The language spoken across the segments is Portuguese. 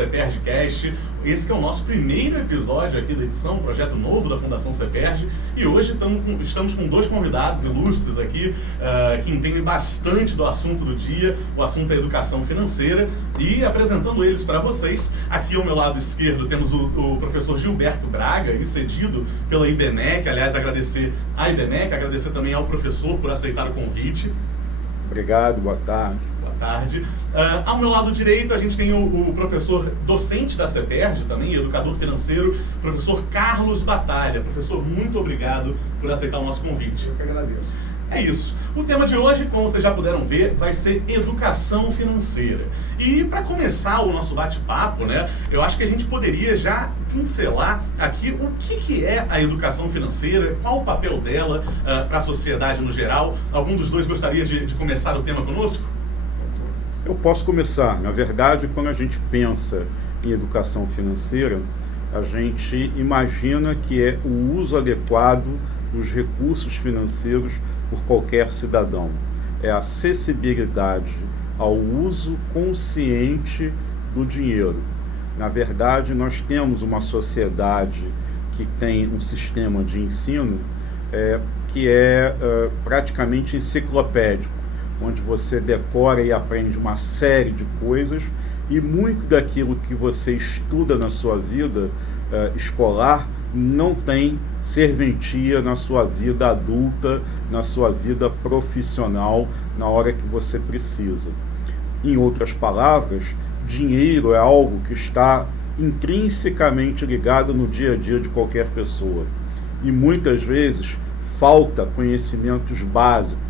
CEPERJ-Cast. Esse que é o nosso primeiro episódio aqui da edição, um projeto novo da Fundação CEPERJ. E hoje estamos com dois convidados ilustres aqui, que entendem bastante do assunto do dia. O assunto é educação financeira. E apresentando eles para vocês, aqui ao meu lado esquerdo temos o professor Gilberto Braga, cedido pela IBMEC. Aliás, agradecer à IBMEC, agradecer também ao professor por aceitar o convite. Obrigado, boa tarde. Boa tarde. Ao meu lado direito, a gente tem o professor docente da CEPERJ também, educador financeiro, professor Carlos Batalha. Professor, muito obrigado por aceitar o nosso convite. Eu que agradeço. É isso. O tema de hoje, como vocês já puderam ver, vai ser educação financeira. E para começar o nosso bate-papo, né, eu acho que a gente poderia já pincelar aqui o que é a educação financeira, qual o papel dela para a sociedade no geral. Algum dos dois gostaria de começar o tema conosco? Eu posso começar. Na verdade, quando a gente pensa em educação financeira, a gente imagina que é o uso adequado dos recursos financeiros por qualquer cidadão. É a acessibilidade ao uso consciente do dinheiro. Na verdade, nós temos uma sociedade que tem um sistema de ensino que é praticamente enciclopédico, onde você decora e aprende uma série de coisas e muito daquilo que você estuda na sua vida escolar não tem serventia na sua vida adulta, na sua vida profissional, na hora que você precisa. Em outras palavras, dinheiro é algo que está intrinsecamente ligado no dia a dia de qualquer pessoa. E muitas vezes falta conhecimentos básicos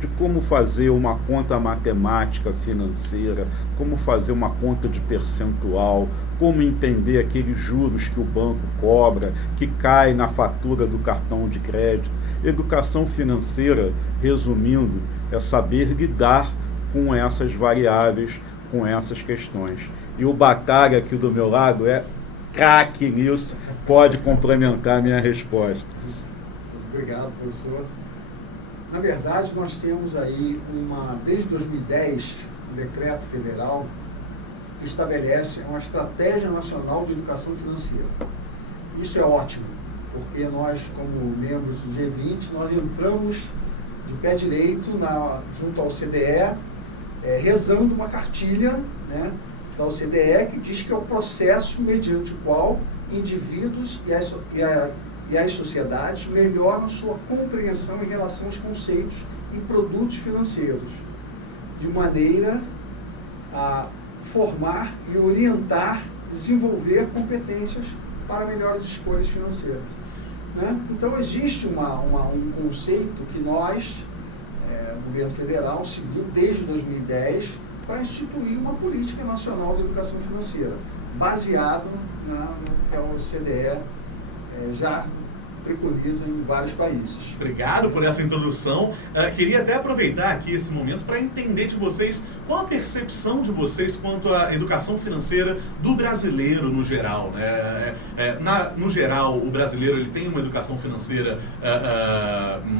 de como fazer uma conta matemática financeira, como fazer uma conta de percentual, como entender aqueles juros que o banco cobra, que cai na fatura do cartão de crédito. Educação financeira, resumindo, é saber lidar com essas variáveis, com essas questões. E o Batalha aqui do meu lado é craque nisso, pode complementar a minha resposta. Obrigado, professor. Na verdade, nós temos aí desde 2010, um decreto federal que estabelece uma estratégia nacional de educação financeira. Isso é ótimo, porque nós, como membros do G20, nós entramos de pé direito junto ao OCDE, rezando uma cartilha, né, da OCDE que diz que é o processo mediante o qual indivíduos e as sociedades melhoram sua compreensão em relação aos conceitos e produtos financeiros, de maneira a formar e orientar, desenvolver competências para melhores escolhas financeiras. Né? Então, existe um conceito que nós, o governo federal, seguiu desde 2010 para instituir uma política nacional de educação financeira, baseado no que a OCDE já preconiza em vários países. Obrigado por essa introdução. Queria até aproveitar aqui esse momento para entender de vocês qual a percepção de vocês quanto à educação financeira do brasileiro no geral. Né? No geral, o brasileiro ele tem uma educação financeira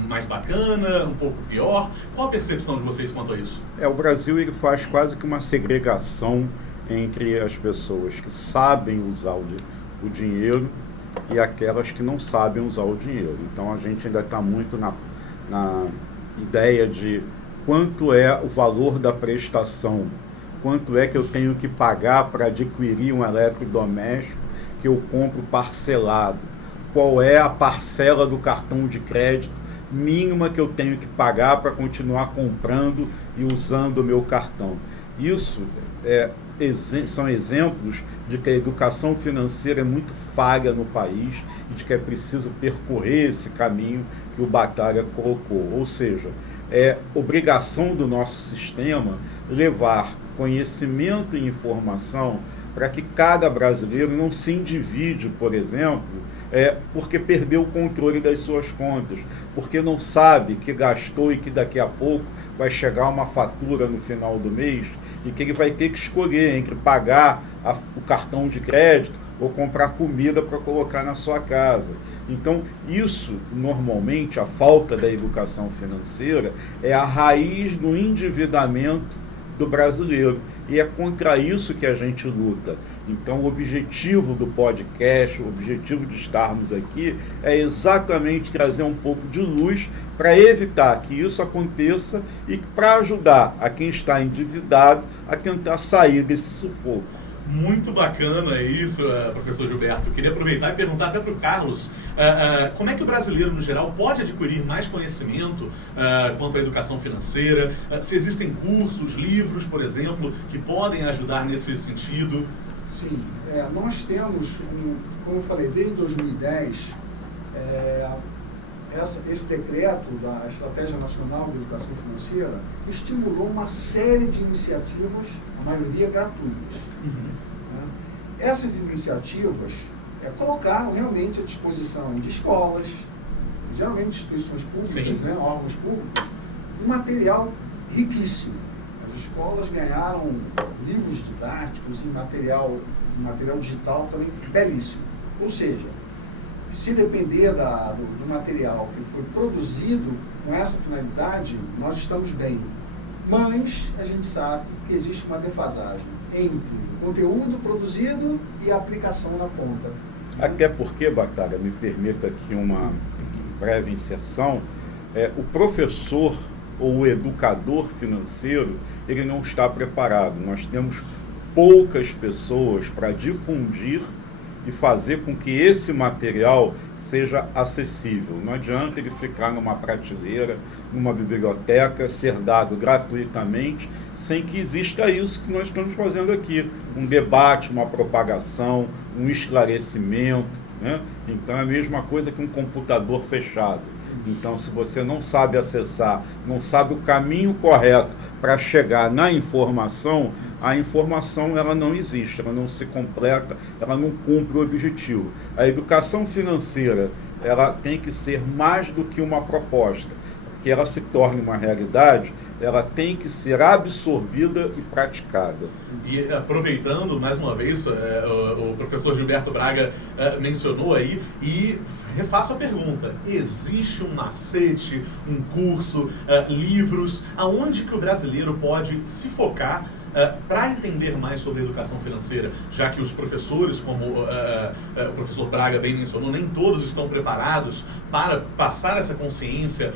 mais bacana, um pouco pior. Qual a percepção de vocês quanto a isso? O Brasil ele faz quase que uma segregação entre as pessoas que sabem usar o dinheiro e aquelas que não sabem usar o dinheiro. Então a gente ainda está muito na ideia de quanto é o valor da prestação, quanto é que eu tenho que pagar para adquirir um eletrodoméstico que eu compro parcelado, qual é a parcela do cartão de crédito mínima que eu tenho que pagar para continuar comprando e usando o meu cartão. Isso são exemplos de que a educação financeira é muito falha no país e de que é preciso percorrer esse caminho que o Batalha colocou. Ou seja, é obrigação do nosso sistema levar conhecimento e informação para que cada brasileiro não se endivide, por exemplo, porque perdeu o controle das suas contas, porque não sabe que gastou e que daqui a pouco vai chegar uma fatura no final do mês e que ele vai ter que escolher entre pagar o cartão de crédito ou comprar comida para colocar na sua casa. Então, isso, normalmente, a falta da educação financeira é a raiz do endividamento do brasileiro. E é contra isso que a gente luta. Então, o objetivo do podcast, o objetivo de estarmos aqui, é exatamente trazer um pouco de luz para evitar que isso aconteça e para ajudar a quem está endividado a tentar sair desse sufoco. Muito bacana isso, professor Gilberto. Queria aproveitar e perguntar até para o Carlos, como é que o brasileiro, no geral, pode adquirir mais conhecimento quanto à educação financeira? Se existem cursos, livros, por exemplo, que podem ajudar nesse sentido? Sim, nós temos, como eu falei, desde 2010, esse decreto da Estratégia Nacional de Educação Financeira estimulou uma série de iniciativas, a maioria gratuitas. Essas iniciativas colocaram realmente à disposição de escolas, geralmente instituições públicas, né, órgãos públicos, um material riquíssimo. As escolas ganharam livros didáticos e material digital também belíssimo. Ou seja, se depender do material que foi produzido com essa finalidade, nós estamos bem. Mas a gente sabe que existe uma defasagem entre o conteúdo produzido e a aplicação na ponta. Até porque, Batalha, me permita aqui uma breve inserção, o professor ou o educador financeiro, ele não está preparado. Nós temos poucas pessoas para difundir e fazer com que esse material seja acessível. Não adianta ele ficar numa prateleira, numa biblioteca, ser dado gratuitamente, sem que exista isso que nós estamos fazendo aqui, um debate, uma propagação, um esclarecimento, né? Então é a mesma coisa que um computador fechado. Então, se você não sabe acessar, não sabe o caminho correto para chegar na informação, a informação ela não existe, ela não se completa, ela não cumpre o objetivo. A educação financeira ela tem que ser mais do que uma proposta, porque ela se torne uma realidade, ela tem que ser absorvida e praticada. E aproveitando, mais uma vez, o professor Gilberto Braga mencionou aí, e refaço a pergunta, existe um macete, um curso, livros, aonde que o brasileiro pode se focar para entender mais sobre educação financeira, já que os professores, como o professor Braga bem mencionou, nem todos estão preparados para passar essa consciência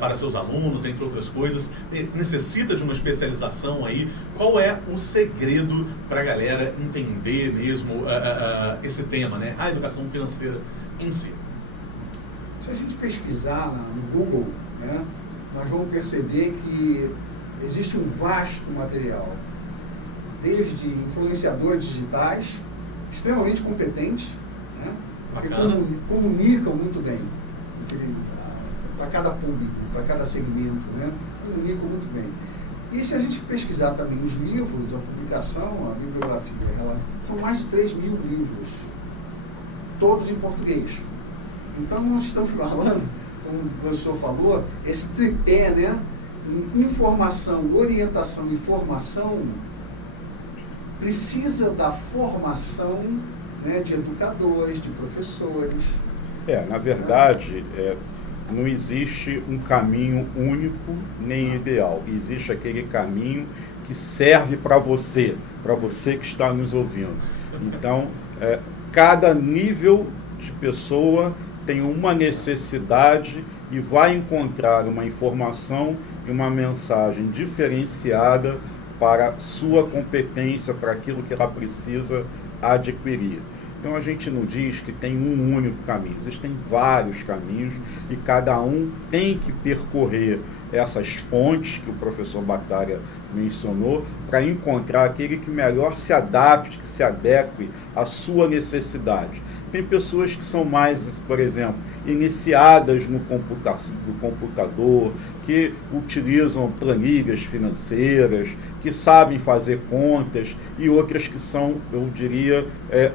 para seus alunos, entre outras coisas, necessita de uma especialização aí. Qual é o segredo para a galera entender mesmo esse tema, né? A educação financeira em si? Se a gente pesquisar no Google, né, nós vamos perceber que existe um vasto material, desde influenciadores digitais, extremamente competentes, né, que comunicam muito bem para cada público, para cada segmento, né, comunicam muito bem. E se a gente pesquisar também os livros, a publicação, a bibliografia, são mais de 3.000 livros, todos em português. Então, nós estamos falando, como o professor falou, esse tripé, né, informação, orientação e formação, precisa da formação, né, de educadores, de professores. Na verdade, não existe um caminho único nem ideal. Existe aquele caminho que serve para você que está nos ouvindo. Então, cada nível de pessoa tem uma necessidade e vai encontrar uma informação e uma mensagem diferenciada para sua competência, para aquilo que ela precisa adquirir. Então a gente não diz que tem um único caminho, existem vários caminhos e cada um tem que percorrer essas fontes que o professor Batalha mencionou para encontrar aquele que melhor se adapte, que se adeque à sua necessidade. Tem pessoas que são mais, por exemplo, iniciadas no computador, que utilizam planilhas financeiras, que sabem fazer contas, e outras que são, eu diria,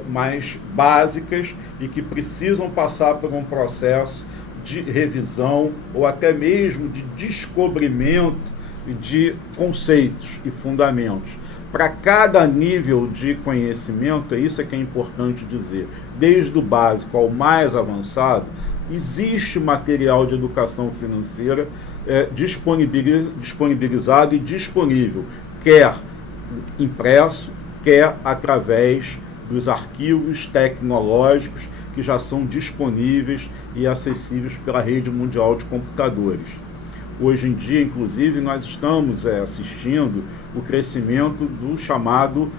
mais básicas e que precisam passar por um processo de revisão ou até mesmo de descobrimento de conceitos e fundamentos. Para cada nível de conhecimento, isso é que é importante dizer, desde o básico ao mais avançado, existe material de educação financeira disponibilizado e disponível, quer impresso, quer através dos arquivos tecnológicos que já são disponíveis e acessíveis pela rede mundial de computadores. Hoje em dia, inclusive, nós estamos assistindo o crescimento do chamado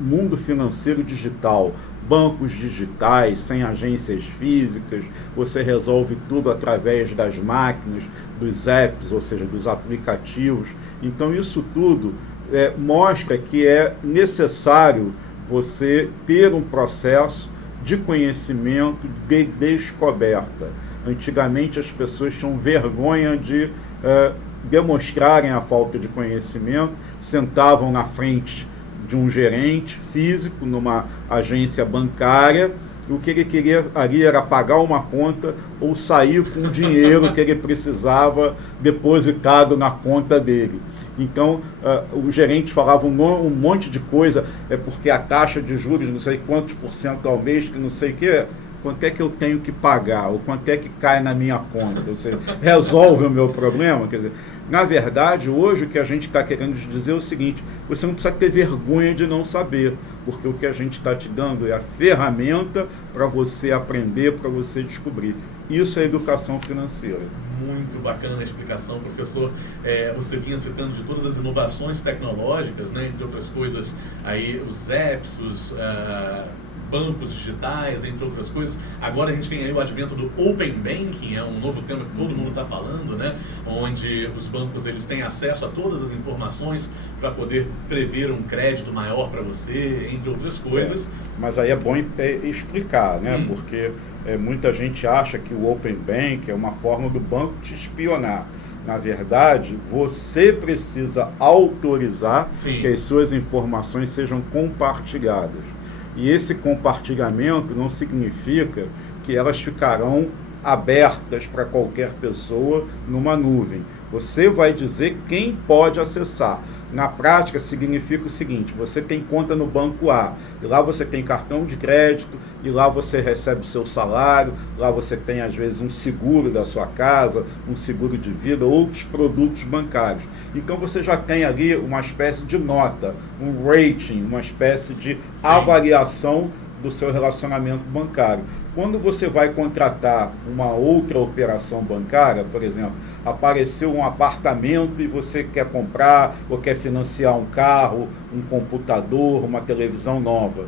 mundo financeiro digital. Bancos digitais, sem agências físicas, você resolve tudo através das máquinas, dos apps, ou seja, dos aplicativos. Então, isso tudo mostra que é necessário você ter um processo de conhecimento, de descoberta. Antigamente as pessoas tinham vergonha de demonstrarem a falta de conhecimento, sentavam na frente de um gerente físico numa agência bancária, e o que ele queria ali era pagar uma conta ou sair com o dinheiro que ele precisava depositado na conta dele. Então, o gerente falava um monte de coisa, porque a taxa de juros, não sei quantos % ao mês, que não sei o que, quanto é que eu tenho que pagar, ou quanto é que cai na minha conta, ou seja, resolve o meu problema. Quer dizer, na verdade, hoje o que a gente está querendo dizer é o seguinte: você não precisa ter vergonha de não saber, porque o que a gente está te dando é a ferramenta para você aprender, para você descobrir. Isso é educação financeira. Muito bacana a explicação, professor. Você vinha citando de todas as inovações tecnológicas, né, entre outras coisas, aí os apps, os bancos digitais, entre outras coisas. Agora a gente tem aí o advento do Open Banking, é um novo tema que todo mundo está falando, né? Onde os bancos eles têm acesso a todas as informações para poder prever um crédito maior para você, entre outras coisas. Mas aí é bom explicar, né? Porque muita gente acha que o Open Banking é uma forma do banco te espionar. Na verdade, você precisa autorizar que as suas informações sejam compartilhadas. E esse compartilhamento não significa que elas ficarão abertas para qualquer pessoa numa nuvem. Você vai dizer quem pode acessar. Na prática, significa o seguinte: você tem conta no banco A, e lá você tem cartão de crédito, e lá você recebe o seu salário, lá você tem, às vezes, um seguro da sua casa, um seguro de vida, outros produtos bancários. Então, você já tem ali uma espécie de nota, um rating, uma espécie de avaliação do seu relacionamento bancário. Quando você vai contratar uma outra operação bancária, por exemplo, apareceu um apartamento e você quer comprar ou quer financiar um carro, um computador, uma televisão nova.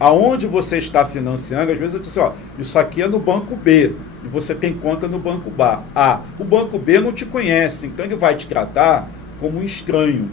Aonde você está financiando, às vezes eu disse, isso aqui é no banco B, e você tem conta no banco A. O banco B não te conhece, então ele vai te tratar como um estranho.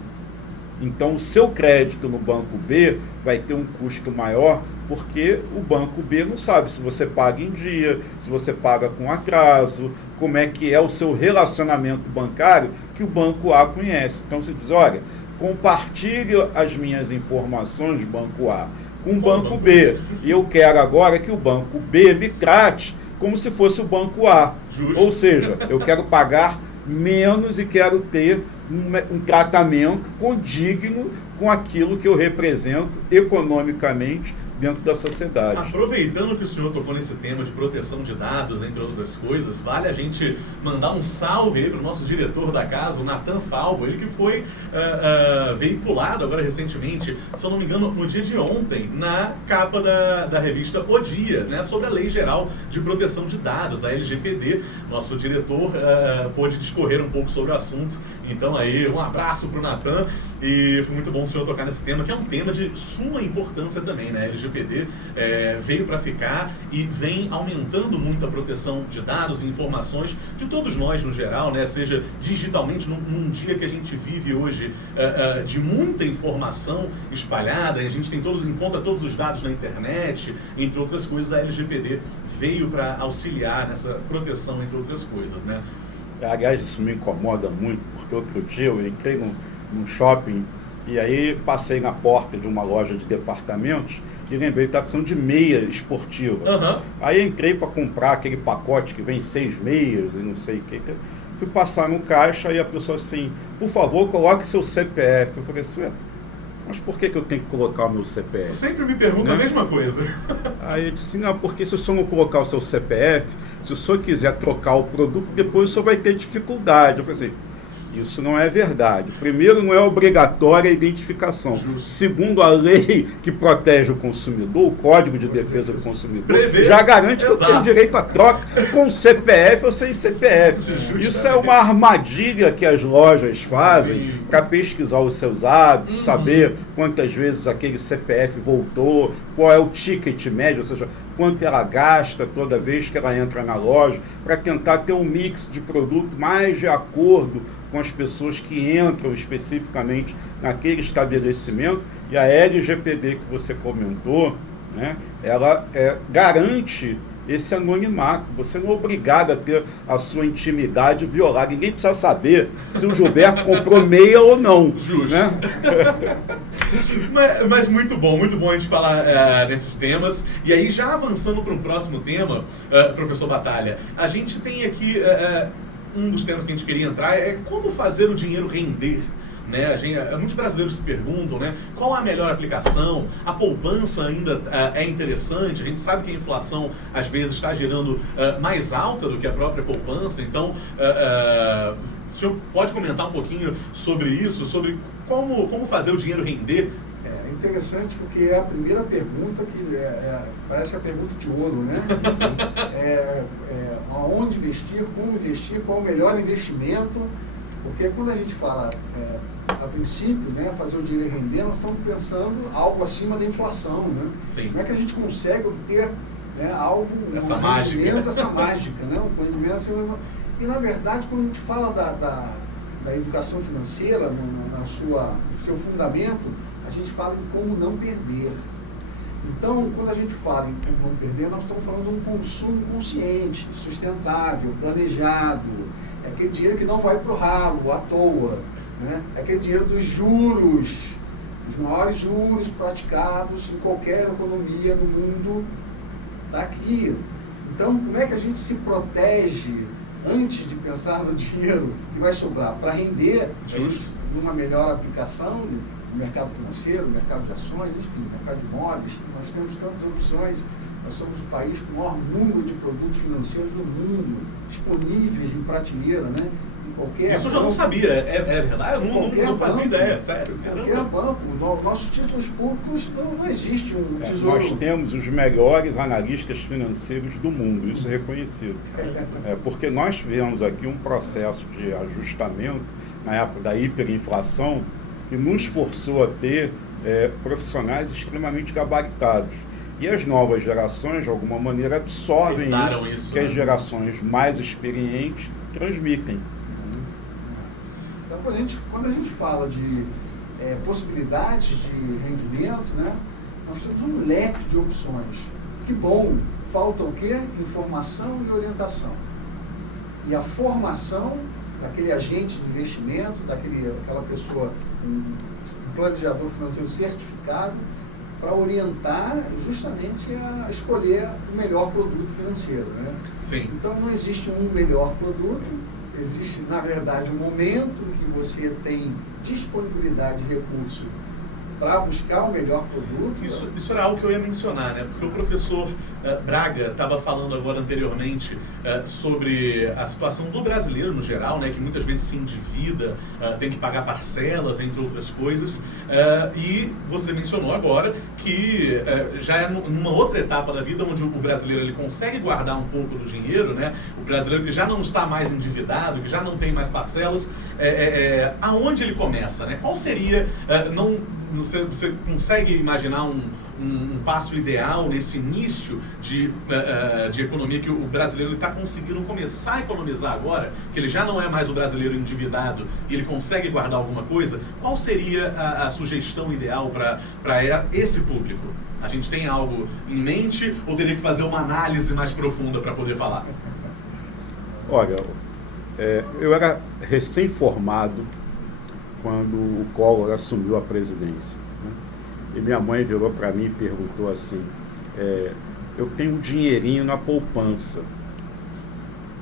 Então, o seu crédito no banco B vai ter um custo maior, porque o banco B não sabe se você paga em dia, se você paga com atraso, como é que é o seu relacionamento bancário que o banco A conhece. Então, você diz, olha, compartilhe as minhas informações do banco A com o banco B. E eu quero agora que o banco B me trate como se fosse o banco A. Justo. Ou seja, eu quero pagar menos e quero ter um tratamento condigno com aquilo que eu represento economicamente dentro da sociedade. Aproveitando que o senhor tocou nesse tema de proteção de dados, entre outras coisas, vale a gente mandar um salve aí para o nosso diretor da casa, o Nathan Falbo, ele que foi veiculado agora recentemente, se eu não me engano, no dia de ontem, na capa da revista O Dia, né, sobre a Lei Geral de Proteção de Dados, a LGPD. Nosso diretor pôde discorrer um pouco sobre o assunto. Então aí, um abraço para o Nathan, e foi muito bom o senhor tocar nesse tema, que é um tema de suma importância também, né? A LGPD veio para ficar e vem aumentando muito a proteção de dados e informações de todos nós no geral, né? Seja digitalmente, num dia que a gente vive hoje de muita informação espalhada, a gente encontra todos os dados na internet, entre outras coisas. A LGPD veio para auxiliar nessa proteção, entre outras coisas, né? Aliás, isso me incomoda muito, porque outro dia eu entrei num shopping e aí passei na porta de uma loja de departamentos e lembrei que estava precisando de meia esportiva. Aí entrei para comprar aquele pacote que vem 6 meias e não sei o que. Fui passar no caixa e a pessoa assim, por favor, coloque seu CPF. Eu falei assim, mas por que eu tenho que colocar o meu CPF? Sempre me pergunta, né, a mesma coisa. Aí eu disse, não, porque se o senhor não colocar o seu CPF, se o senhor quiser trocar o produto, depois o senhor vai ter dificuldade. Eu falei assim, Isso não é verdade. Primeiro, não é obrigatória a identificação. Justo. Segundo, a lei que protege o consumidor, o Código de Defesa do Consumidor, Prevê. já garante que eu Exato. tenho direito à troca com CPF ou sem CPF. Justamente. Isso é uma armadilha que as lojas fazem Sim. para pesquisar os seus hábitos, saber quantas vezes aquele CPF voltou, qual é o ticket médio, ou seja, quanto ela gasta toda vez que ela entra na loja, para tentar ter um mix de produto mais de acordo com as pessoas que entram especificamente naquele estabelecimento. E a LGPD que você comentou, né, ela garante esse anonimato. Você não é obrigado a ter a sua intimidade violada. Ninguém precisa saber se o Gilberto comprou meia ou não. Justo. Né? Mas muito bom a gente falar nesses temas. E aí, já avançando para um próximo tema, professor Batalha, a gente tem aqui um dos temas que a gente queria entrar é como fazer o dinheiro render. Né? Muitos brasileiros se perguntam, né, qual a melhor aplicação, a poupança ainda é interessante, a gente sabe que a inflação às vezes está girando mais alta do que a própria poupança, então o senhor pode comentar um pouquinho sobre isso, sobre como fazer o dinheiro render? É interessante porque é a primeira pergunta que parece a pergunta de ouro, né? Aonde investir, como investir, qual o melhor investimento, porque quando a gente fala a princípio, né, fazer o dinheiro render, nós estamos pensando algo acima da inflação, né? Sim. Como é que a gente consegue obter, né, algo, Essa um mágica. rendimento, essa mágica, né? Um rendimento acima. E na verdade, quando a gente fala da educação financeira, no seu fundamento, a gente fala em como não perder. Então, quando a gente fala em como não perder, nós estamos falando de um consumo consciente, sustentável, planejado. É aquele dinheiro que não vai para o ralo, à toa. Né? É aquele dinheiro dos juros, os maiores juros praticados em qualquer economia no mundo está aqui. Então, como é que a gente se protege antes de pensar no dinheiro que vai sobrar para render, numa melhor aplicação no mercado financeiro, no mercado de ações, enfim, no mercado de imóveis? Nós temos tantas opções. Nós somos o país com o maior número de produtos financeiros do mundo, disponíveis em prateleira, né? Em qualquer Isso eu já não sabia, é verdade? Eu não fazia ideia, sério. Qualquer banco. Nossos títulos públicos não existe um tesouro. Nós temos os melhores analistas financeiros do mundo, isso é reconhecido. Porque nós tivemos aqui um processo de ajustamento na época da hiperinflação que nos forçou a ter profissionais extremamente gabaritados. E as novas gerações, de alguma maneira, absorvem isso que as gerações mais experientes transmitem. Então, quando a gente fala de possibilidades de rendimento, né, nós temos um leque de opções. Que bom! Falta o quê? Informação e orientação. E a formação daquele agente de investimento, daquela pessoa, um planejador financeiro certificado, para orientar justamente a escolher o melhor produto financeiro. Né? Sim. Então, não existe um melhor produto, existe, na verdade, um momento em que você tem disponibilidade de recurso para buscar o melhor produto. Isso era algo que eu ia mencionar, né? Porque o professor Braga estava falando agora anteriormente sobre a situação do brasileiro no geral, né? Que muitas vezes se endivida, tem que pagar parcelas, entre outras coisas. E você mencionou agora que já é numa outra etapa da vida onde o brasileiro ele consegue guardar um pouco do dinheiro, né? O brasileiro que já não está mais endividado, que já não tem mais parcelas, aonde ele começa, né? Qual seria, você consegue imaginar um passo ideal nesse início de economia que o brasileiro está conseguindo começar a economizar agora, que ele já não é mais o brasileiro endividado e ele consegue guardar alguma coisa? Qual seria a sugestão ideal para esse público? A gente tem algo em mente ou teria que fazer uma análise mais profunda para poder falar? Olha, eu era recém-formado quando o Collor assumiu a presidência. Né? E minha mãe virou para mim e perguntou assim, eu tenho um dinheirinho na poupança.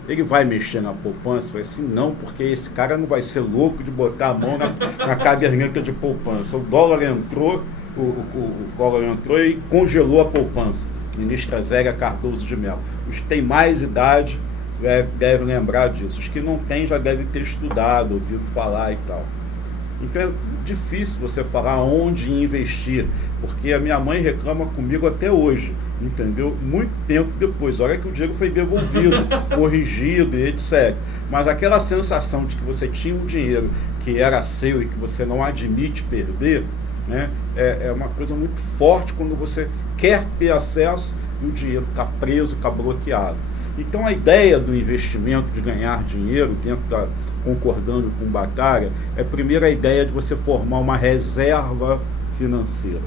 Ele vai mexer na poupança? Eu falei assim, não, porque esse cara não vai ser louco de botar a mão na caderneta de poupança. O dólar entrou, o Collor entrou e congelou a poupança. Ministra Zélia Cardoso de Mello. Os que têm mais idade devem lembrar disso. Os que não têm já devem ter estudado, ouvido falar e tal. Então é difícil você falar onde investir, porque a minha mãe reclama comigo até hoje, entendeu? Muito tempo depois, olha que o dinheiro foi devolvido, corrigido e etc. Mas aquela sensação de que você tinha um dinheiro que era seu e que você não admite perder, né, é uma coisa muito forte quando você quer ter acesso e o dinheiro está preso, está bloqueado. Então a ideia do investimento, de ganhar dinheiro, concordando com o Bacara, primeiro a ideia de você formar uma reserva financeira.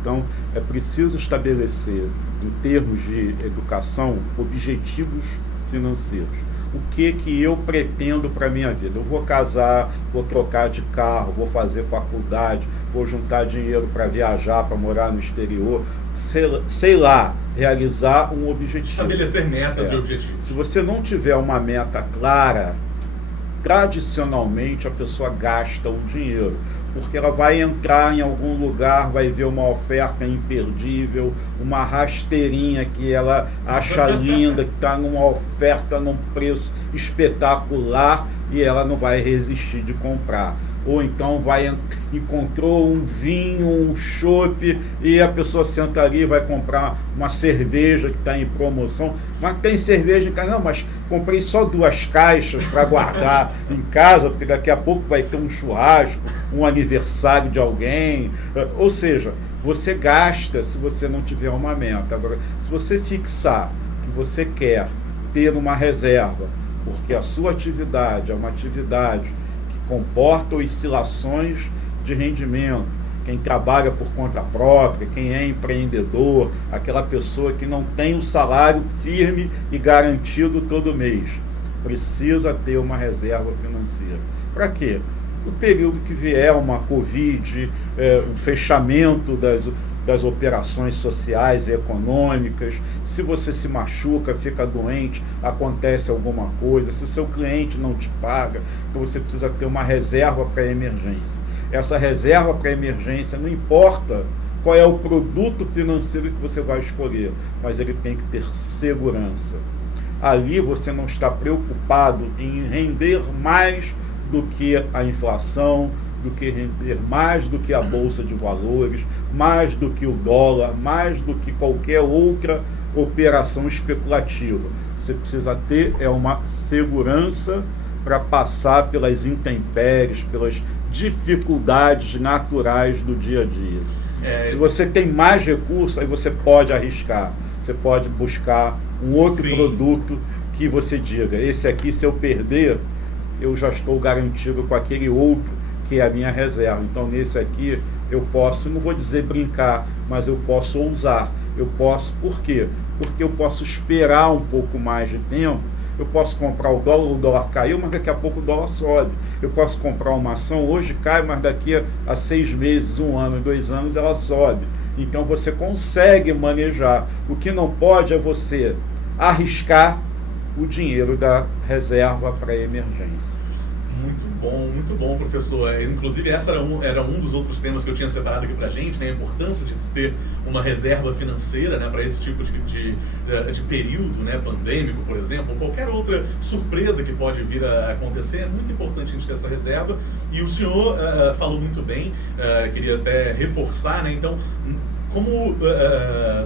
Então é preciso estabelecer, em termos de educação, objetivos financeiros. O que eu pretendo para a minha vida? Eu vou casar, vou trocar de carro, vou fazer faculdade, vou juntar dinheiro para viajar, para morar no exterior, sei lá, realizar um objetivo. Estabelecer metas e objetivos. Se você não tiver uma meta clara, tradicionalmente a pessoa gasta o dinheiro, porque ela vai entrar em algum lugar, vai ver uma oferta imperdível, uma rasteirinha que ela acha linda, que está numa oferta num preço espetacular e ela não vai resistir de comprar. Ou então encontrou um vinho, um chopp, e a pessoa senta ali e vai comprar uma cerveja que está em promoção. Mas tem cerveja em casa? Não, mas comprei só 2 caixas para guardar em casa, porque daqui a pouco vai ter um churrasco, um aniversário de alguém. Ou seja, você gasta se você não tiver uma meta. Agora, se você fixar que você quer ter uma reserva, porque a sua atividade é uma atividade comporta oscilações de rendimento. Quem trabalha por conta própria, quem é empreendedor, aquela pessoa que não tem um salário firme e garantido todo mês, precisa ter uma reserva financeira. Para quê? No período que vier uma Covid, o fechamento das operações sociais e econômicas, se você se machuca, fica doente, acontece alguma coisa, se seu cliente não te paga, então você precisa ter uma reserva para emergência. Essa reserva para emergência, não importa qual é o produto financeiro que você vai escolher, mas ele tem que ter segurança. Ali você não está preocupado em render mais do que a inflação, do que render mais do que a Bolsa de Valores, mais do que o dólar, mais do que qualquer outra operação especulativa. Você precisa ter uma segurança para passar pelas intempéries, pelas dificuldades naturais do dia a dia. Se você tem mais recursos, aí você pode arriscar, você pode buscar um outro produto que você diga, esse aqui, se eu perder, eu já estou garantido com aquele outro, que é a minha reserva. Então, nesse aqui, eu posso, não vou dizer brincar, mas eu posso ousar. Eu posso, por quê? Porque eu posso esperar um pouco mais de tempo. Eu posso comprar o dólar caiu, mas daqui a pouco o dólar sobe. Eu posso comprar uma ação, hoje cai, mas daqui a 6 meses, 1 ano, 2 anos, ela sobe. Então, você consegue manejar. O que não pode é você arriscar o dinheiro da reserva para emergência. Muito bom, professor. Inclusive, essa era um dos outros temas que eu tinha separado aqui para a gente, né? A importância de se ter uma reserva financeira, né? Para esse tipo de período, né? Pandêmico, por exemplo, ou qualquer outra surpresa que pode vir a acontecer. É muito importante a gente ter essa reserva. E o senhor falou muito bem, queria até reforçar, né? Então, como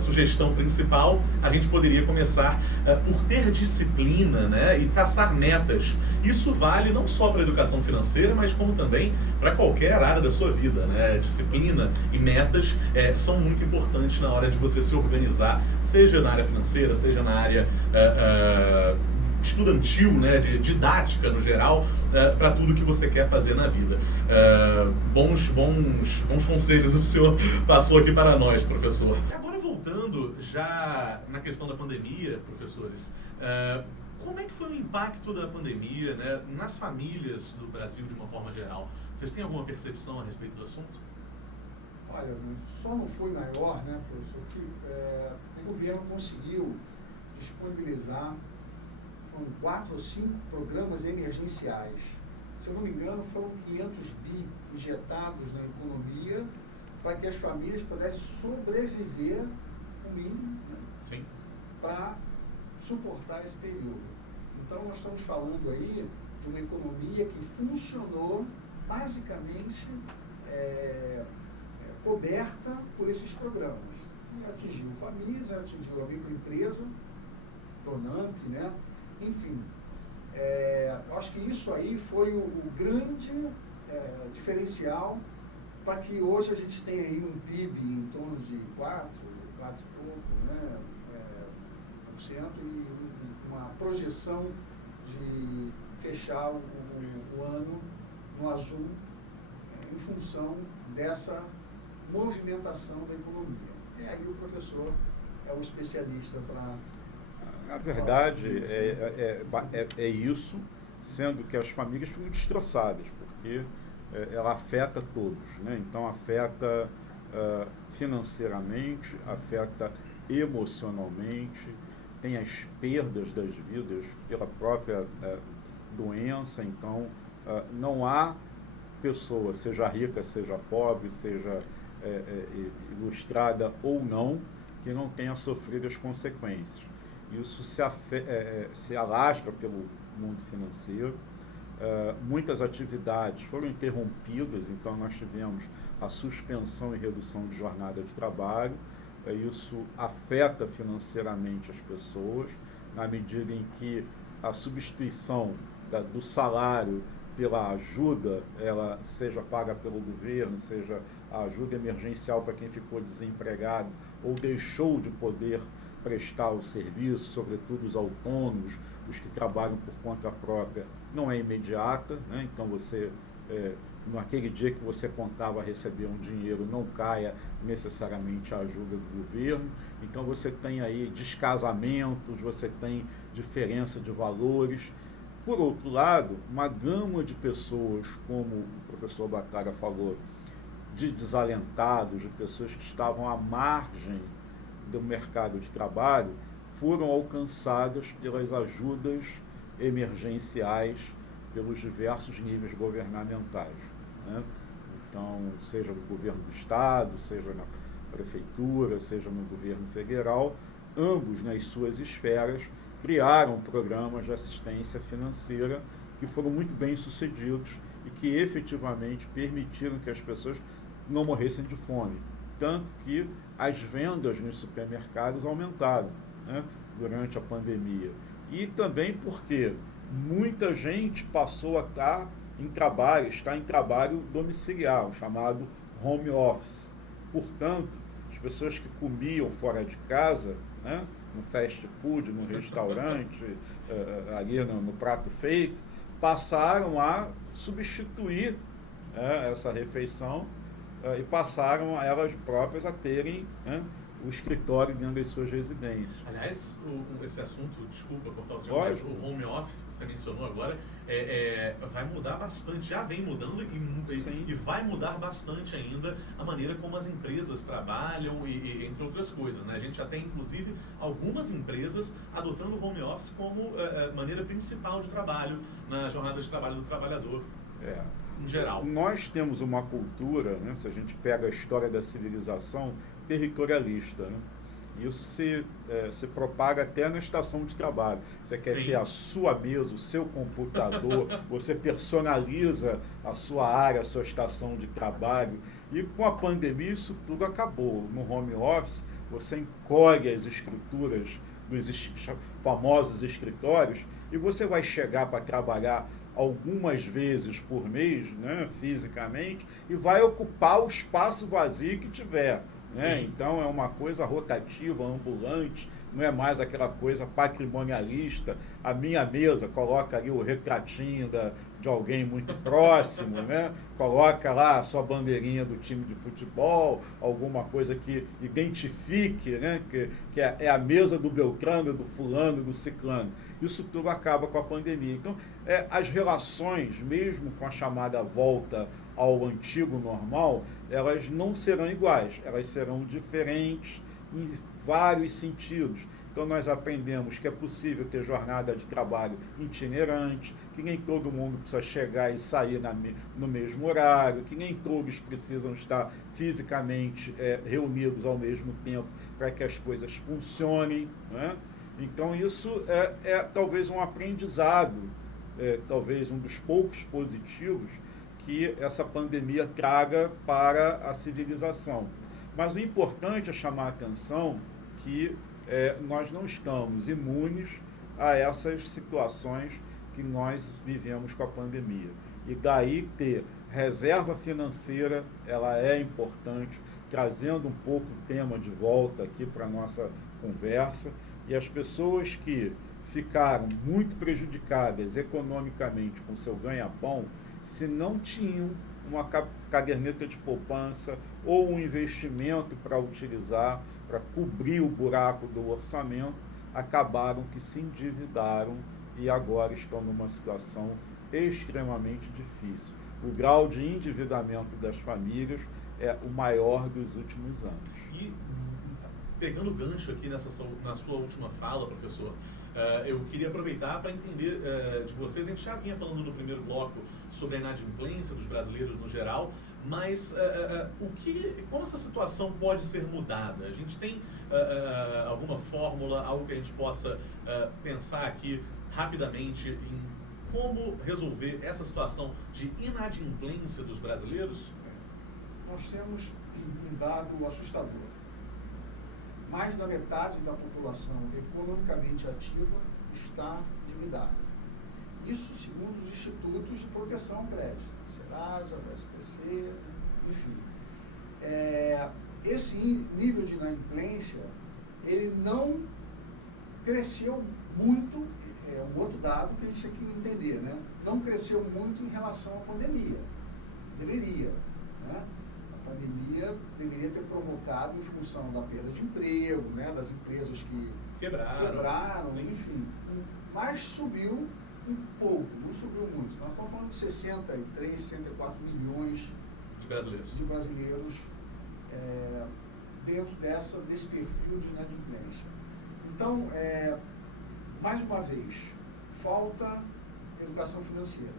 sugestão principal, a gente poderia começar por ter disciplina, né, e traçar metas. Isso vale não só para a educação financeira, mas como também para qualquer área da sua vida, né? Disciplina e metas são muito importantes na hora de você se organizar, seja na área financeira, seja na área estudantil, né, de didática no geral, para tudo que você quer fazer na vida. Bons conselhos o senhor passou aqui para nós, professor. Agora, voltando já na questão da pandemia, professores, como é que foi o impacto da pandemia, né, nas famílias do Brasil de uma forma geral? Vocês têm alguma percepção a respeito do assunto? Olha, só não foi maior, né, professor, que o governo conseguiu disponibilizar 4 ou 5 programas emergenciais. Se eu não me engano, foram 500 bi injetados na economia para que as famílias pudessem sobreviver o mínimo, né, para suportar esse período. Então, nós estamos falando aí de uma economia que funcionou basicamente coberta por esses programas. E atingiu famílias, atingiu a microempresa, Pronamp, né? Enfim, eu acho que isso aí foi o grande diferencial para que hoje a gente tenha aí um PIB em torno de 4 e pouco, né, por cento, e uma projeção de fechar o ano no azul em função dessa movimentação da economia. E aí o professor é o especialista para... Na verdade, é isso, sendo que as famílias ficam destroçadas, porque ela afeta todos, né? Então afeta financeiramente, afeta emocionalmente, tem as perdas das vidas pela própria doença. Então não há pessoa, seja rica, seja pobre, seja ilustrada ou não, que não tenha sofrido as consequências. Isso se alastra pelo mundo financeiro. Muitas atividades foram interrompidas, então nós tivemos a suspensão e redução de jornada de trabalho. Isso afeta financeiramente as pessoas, na medida em que a substituição do salário pela ajuda, ela seja paga pelo governo, seja a ajuda emergencial para quem ficou desempregado ou deixou de poder prestar o serviço, sobretudo os autônomos, os que trabalham por conta própria, não é imediata, né? Então você, naquele dia que você contava receber um dinheiro, não caia necessariamente a ajuda do governo. Então você tem aí descasamentos, você tem diferença de valores. Por outro lado, uma gama de pessoas, como o professor Battaglia falou, de desalentados, de pessoas que estavam à margem do mercado de trabalho, foram alcançadas pelas ajudas emergenciais pelos diversos níveis governamentais, né? Então, seja no governo do Estado, seja na prefeitura, seja no governo federal, ambos nas suas esferas criaram programas de assistência financeira que foram muito bem sucedidos e que efetivamente permitiram que as pessoas não morressem de fome. Tanto que as vendas nos supermercados aumentaram, né, durante a pandemia. E também porque muita gente passou a estar em trabalho domiciliar, o chamado home office. Portanto, as pessoas que comiam fora de casa, né, no fast food, no restaurante, ali no prato feito, passaram a substituir essa refeição e passaram elas próprias a terem, né, o escritório dentro das suas residências. Aliás, esse assunto, desculpa cortar o senhor, mas o home office que você mencionou agora vai mudar bastante, já vem mudando e vai mudar bastante ainda a maneira como as empresas trabalham e entre outras coisas, né? A gente já tem, inclusive, algumas empresas adotando o home office como maneira principal de trabalho na jornada de trabalho do trabalhador. Em geral. Nós temos uma cultura, né, se a gente pega a história da civilização, territorialista, né? Isso se propaga até na estação de trabalho. Você quer ter a sua mesa, o seu computador, você personaliza a sua área, a sua estação de trabalho. E com a pandemia isso tudo acabou. No home office, você encolhe as estruturas dos famosos escritórios e você vai chegar para trabalhar algumas vezes por mês, né, fisicamente, e vai ocupar o espaço vazio que tiver, né? Então é uma coisa rotativa, ambulante, não é mais aquela coisa patrimonialista. A minha mesa coloca ali o retratinho de alguém muito próximo, né? Coloca lá a sua bandeirinha do time de futebol, alguma coisa que identifique, né, que é a mesa do Beltrano, do fulano, do ciclano. Isso tudo acaba com a pandemia. Então, as relações, mesmo com a chamada volta ao antigo normal, elas não serão iguais, elas serão diferentes em vários sentidos. Então nós aprendemos que é possível ter jornada de trabalho itinerante, que nem todo mundo precisa chegar e sair no mesmo horário, que nem todos precisam estar fisicamente reunidos ao mesmo tempo para que as coisas funcionem, né? Então, isso é talvez um aprendizado, talvez um dos poucos positivos que essa pandemia traga para a civilização. Mas o importante é chamar a atenção que nós não estamos imunes a essas situações que nós vivemos com a pandemia. E daí ter reserva financeira, ela é importante, trazendo um pouco o tema de volta aqui para a nossa conversa. E as pessoas que ficaram muito prejudicadas economicamente com seu ganha-pão, se não tinham uma caderneta de poupança ou um investimento para utilizar, para cobrir o buraco do orçamento, acabaram que se endividaram e agora estão numa situação extremamente difícil. O grau de endividamento das famílias é o maior dos últimos anos. E, pegando o gancho aqui na sua última fala, professor, eu queria aproveitar para entender de vocês. A gente já vinha falando no primeiro bloco sobre a inadimplência dos brasileiros no geral, mas como essa situação pode ser mudada? A gente tem alguma fórmula, algo que a gente possa pensar aqui rapidamente em como resolver essa situação de inadimplência dos brasileiros? Nós temos um dado assustador. Mais da metade da população economicamente ativa está endividada. Isso segundo os institutos de proteção ao crédito, Serasa, SPC, enfim. Esse nível de inadimplência, ele não cresceu muito, um outro dado que a gente tem que entender, né? Não cresceu muito em relação à pandemia. Deveria, né? A pandemia deveria deveria ter função da perda de emprego, né, das empresas que quebraram, enfim. Mas subiu um pouco, não subiu muito. Nós estamos falando de 63, 64 milhões de brasileiros dentro desse perfil de inadimplência. Então, mais uma vez, falta educação financeira.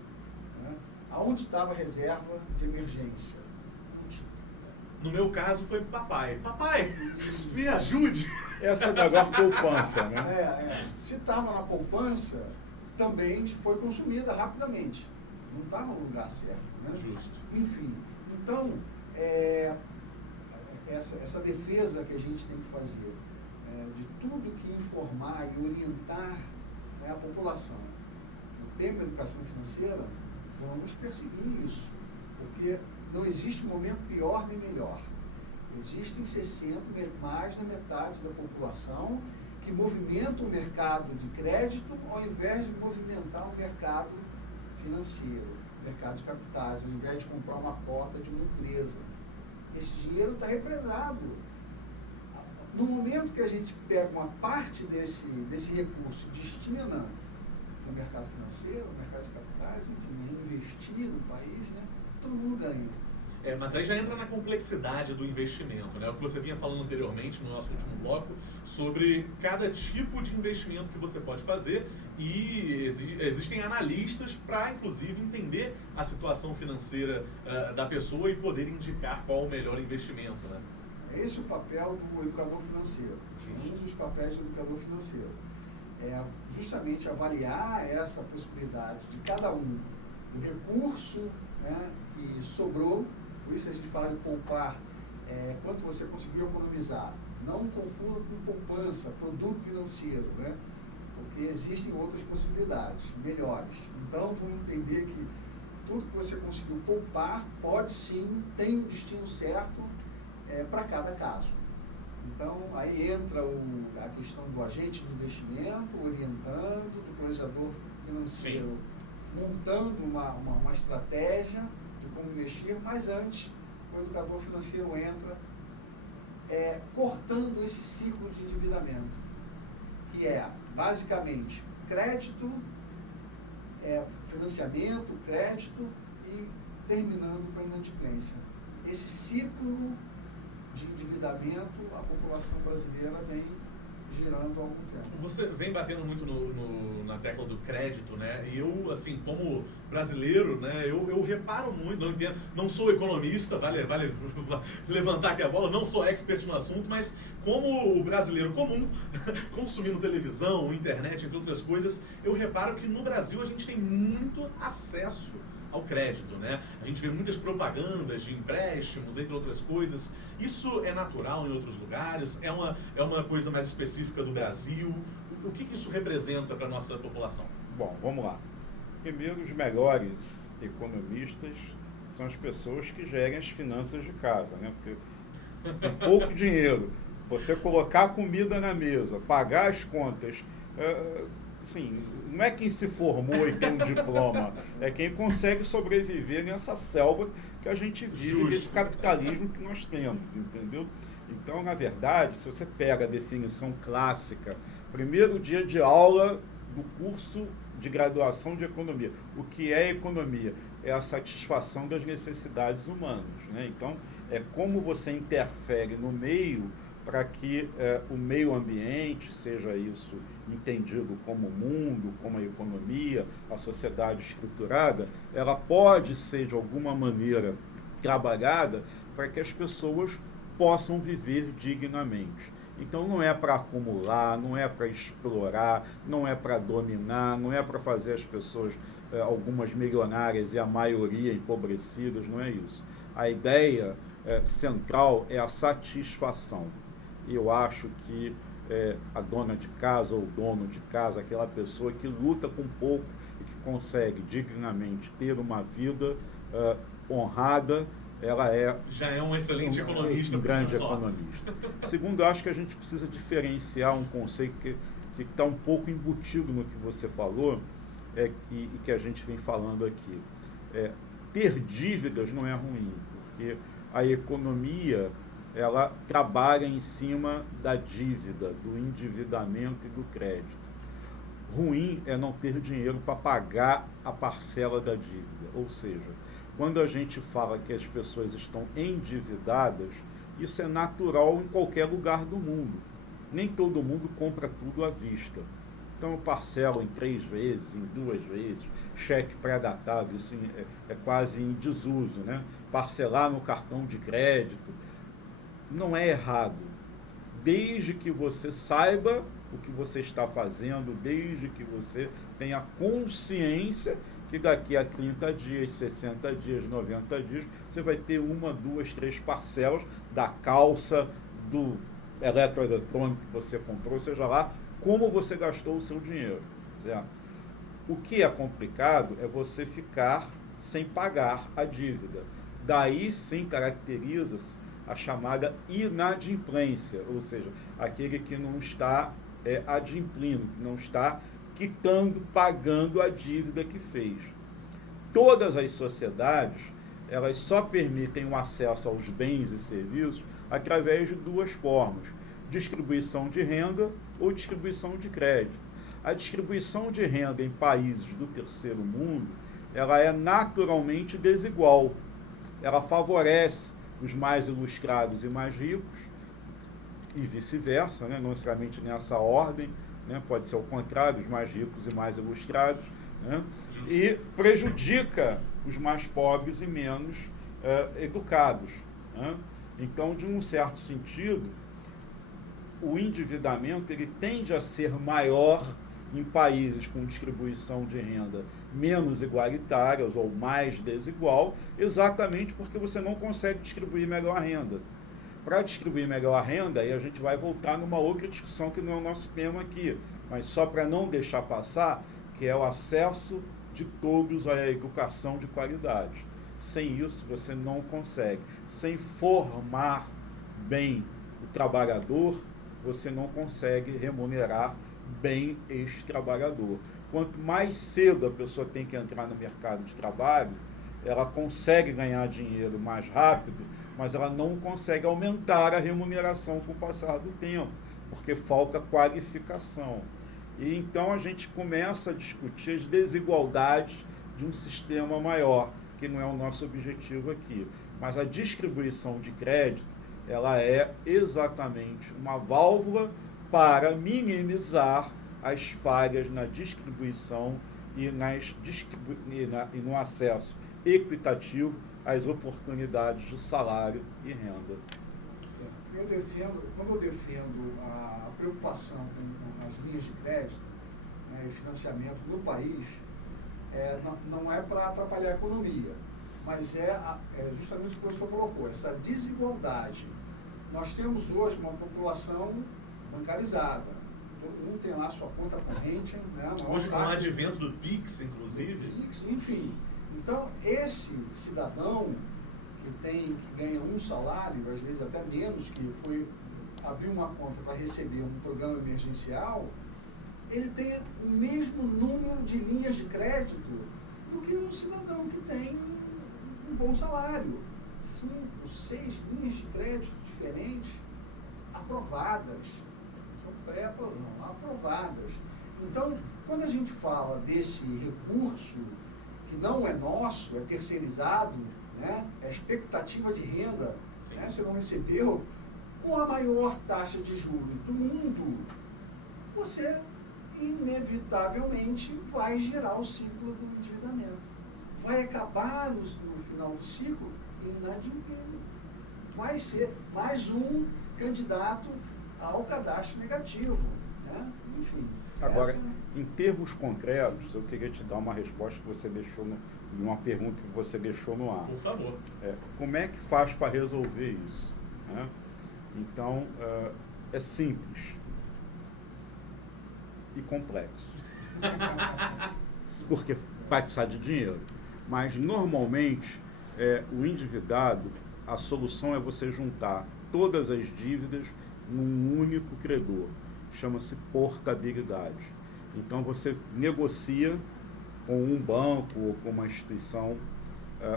Né? Aonde estava a reserva de emergência? No meu caso foi papai. Papai, me ajude! Essa é agora poupança, né? Se estava na poupança, também foi consumida rapidamente. Não estava no lugar certo. Né? Justo. Enfim, então, essa defesa que a gente tem que fazer, de tudo que informar e orientar, né, a população no tema da educação financeira, vamos perseguir isso. Porque não existe momento pior nem melhor. Existem mais da metade da população que movimenta o mercado de crédito ao invés de movimentar o mercado financeiro, mercado de capitais, ao invés de comprar uma cota de uma empresa. Esse dinheiro está represado. No momento que a gente pega uma parte desse recurso e destina no mercado financeiro, no mercado de capitais, enfim, investir no país, né? Todo mundo ganha. Mas aí já entra na complexidade do investimento, né? O que você vinha falando anteriormente no nosso último bloco sobre cada tipo de investimento que você pode fazer e existem analistas para, inclusive, entender a situação financeira da pessoa e poder indicar qual o melhor investimento, né? Esse é o papel do educador financeiro. Um dos papéis do educador financeiro é justamente avaliar essa possibilidade de cada um, o recurso, né, que sobrou. Por isso a gente fala de poupar, quanto você conseguiu economizar. Não confunda com poupança, produto financeiro, né? Porque existem outras possibilidades melhores. Então vamos entender que tudo que você conseguiu poupar pode sim, tem um destino certo para cada caso. Então aí entra a questão do agente de investimento, orientando, do planejador financeiro, sim, montando uma estratégia de como investir, mas antes o educador financeiro entra cortando esse ciclo de endividamento, que é basicamente crédito, financiamento, crédito e terminando com a inadimplência. Esse ciclo de endividamento a população brasileira vem girando há algum tempo. Você vem batendo muito na tecla do crédito, né? E eu, assim, como brasileiro, né, eu reparo muito, não entendo, não sou economista, vale levantar aqui a bola, não sou expert no assunto, mas como o brasileiro comum, consumindo televisão, internet, entre outras coisas, eu reparo que no Brasil a gente tem muito acesso ao crédito, né? A gente vê muitas propagandas de empréstimos, entre outras coisas. Isso é natural em outros lugares? É uma coisa mais específica do Brasil? O que isso representa para a nossa população? Bom, vamos lá. Primeiro, os melhores economistas são as pessoas que gerem as finanças de casa, né? Porque com pouco dinheiro, você colocar comida na mesa, pagar as contas, assim, não é quem se formou e tem um diploma, é quem consegue sobreviver nessa selva que a gente vive, nesse capitalismo que nós temos, entendeu? Então, na verdade, se você pega a definição clássica, primeiro dia de aula do curso de graduação de economia, o que é economia? É a satisfação das necessidades humanas, né? Então, é como você interfere no meio para que o meio ambiente, seja isso entendido como mundo, como a economia, a sociedade estruturada, ela pode ser de alguma maneira trabalhada para que as pessoas possam viver dignamente. Então não é para acumular, não é para explorar, não é para dominar, não é para fazer as pessoas, algumas milionárias e a maioria empobrecidas, não é isso. A ideia central é a satisfação. Eu acho que a dona de casa ou o dono de casa, aquela pessoa que luta com pouco e que consegue dignamente ter uma vida honrada, ela já é um excelente economista, um grande economista. Segundo, eu acho que a gente precisa diferenciar um conceito que está um pouco embutido no que você falou e que a gente vem falando aqui. Ter dívidas não é ruim, porque a economia ela trabalha em cima da dívida, do endividamento e do crédito. Ruim é não ter dinheiro para pagar a parcela da dívida. Ou seja, quando a gente fala que as pessoas estão endividadas, isso é natural em qualquer lugar do mundo. Nem todo mundo compra tudo à vista. Então eu parcelo em 3 vezes, em 2 vezes, cheque pré-datado, isso é quase em desuso, né? Parcelar no cartão de crédito não é errado, desde que você saiba o que você está fazendo, desde que você tenha consciência que daqui a 30 dias, 60 dias, 90 dias, você vai ter 1, 2, 3 parcelas da calça, do eletroeletrônico que você comprou, seja lá como você gastou o seu dinheiro, certo? O que é complicado é você ficar sem pagar a dívida. Daí sim caracteriza-se a chamada inadimplência, ou seja, aquele que não está adimplindo, que não está quitando, pagando a dívida que fez. Todas as sociedades, elas só permitem o acesso aos bens e serviços através de 2 formas: distribuição de renda ou distribuição de crédito. A distribuição de renda em países do terceiro mundo, ela é naturalmente desigual. Ela favorece os mais ilustrados e mais ricos, e vice-versa, né? Não necessariamente nessa ordem, né? Pode ser ao contrário, os mais ricos e mais ilustrados, né? E prejudica os mais pobres e menos educados, né? Então, de um certo sentido, o endividamento ele tende a ser maior em países com distribuição de renda menos igualitárias ou mais desigual, exatamente porque você não consegue distribuir melhor a renda. Para distribuir melhor a renda, aí a gente vai voltar numa outra discussão que não é o nosso tema aqui, mas só para não deixar passar, que é o acesso de todos à educação de qualidade. Sem isso, você não consegue. Sem formar bem o trabalhador, você não consegue remunerar bem este trabalhador. Quanto mais cedo a pessoa tem que entrar no mercado de trabalho, ela consegue ganhar dinheiro mais rápido, mas ela não consegue aumentar a remuneração com o passar do tempo, porque falta qualificação. E então a gente começa a discutir as desigualdades de um sistema maior, que não é o nosso objetivo aqui. Mas a distribuição de crédito, ela é exatamente uma válvula para minimizar as falhas na distribuição e no acesso equitativo às oportunidades de salário e renda. Quando eu defendo a preocupação com as linhas de crédito, né, e financiamento no país, não é para atrapalhar a economia, mas é justamente o que o professor colocou, essa desigualdade. Nós temos hoje uma população bancarizada. Todo mundo tem lá sua conta corrente. Né, hoje com o advento do Pix, inclusive. Pix, enfim. Então, esse cidadão que ganha um salário, às vezes até menos, que foi abrir uma conta para receber um programa emergencial, ele tem o mesmo número de linhas de crédito do que um cidadão que tem um bom salário. 5, 6 linhas de crédito diferentes, aprovadas. São aprovadas. Então, quando a gente fala desse recurso que não é nosso, é terceirizado, né, é expectativa de renda, né, você não recebeu, com a maior taxa de juros do mundo, você inevitavelmente vai gerar o ciclo do endividamento. Vai acabar no final do ciclo inadimplência. Vai ser mais um candidato ao cadastro negativo. Né? Enfim. Agora, em termos concretos, eu queria te dar uma resposta que você deixou, uma pergunta que você deixou no ar. Por favor. Como é que faz para resolver isso? Né? Então, é simples e complexo. Porque vai precisar de dinheiro. Mas, normalmente, o endividado, a solução é você juntar todas as dívidas num único credor. Chama-se portabilidade. Então, você negocia com um banco ou com uma instituição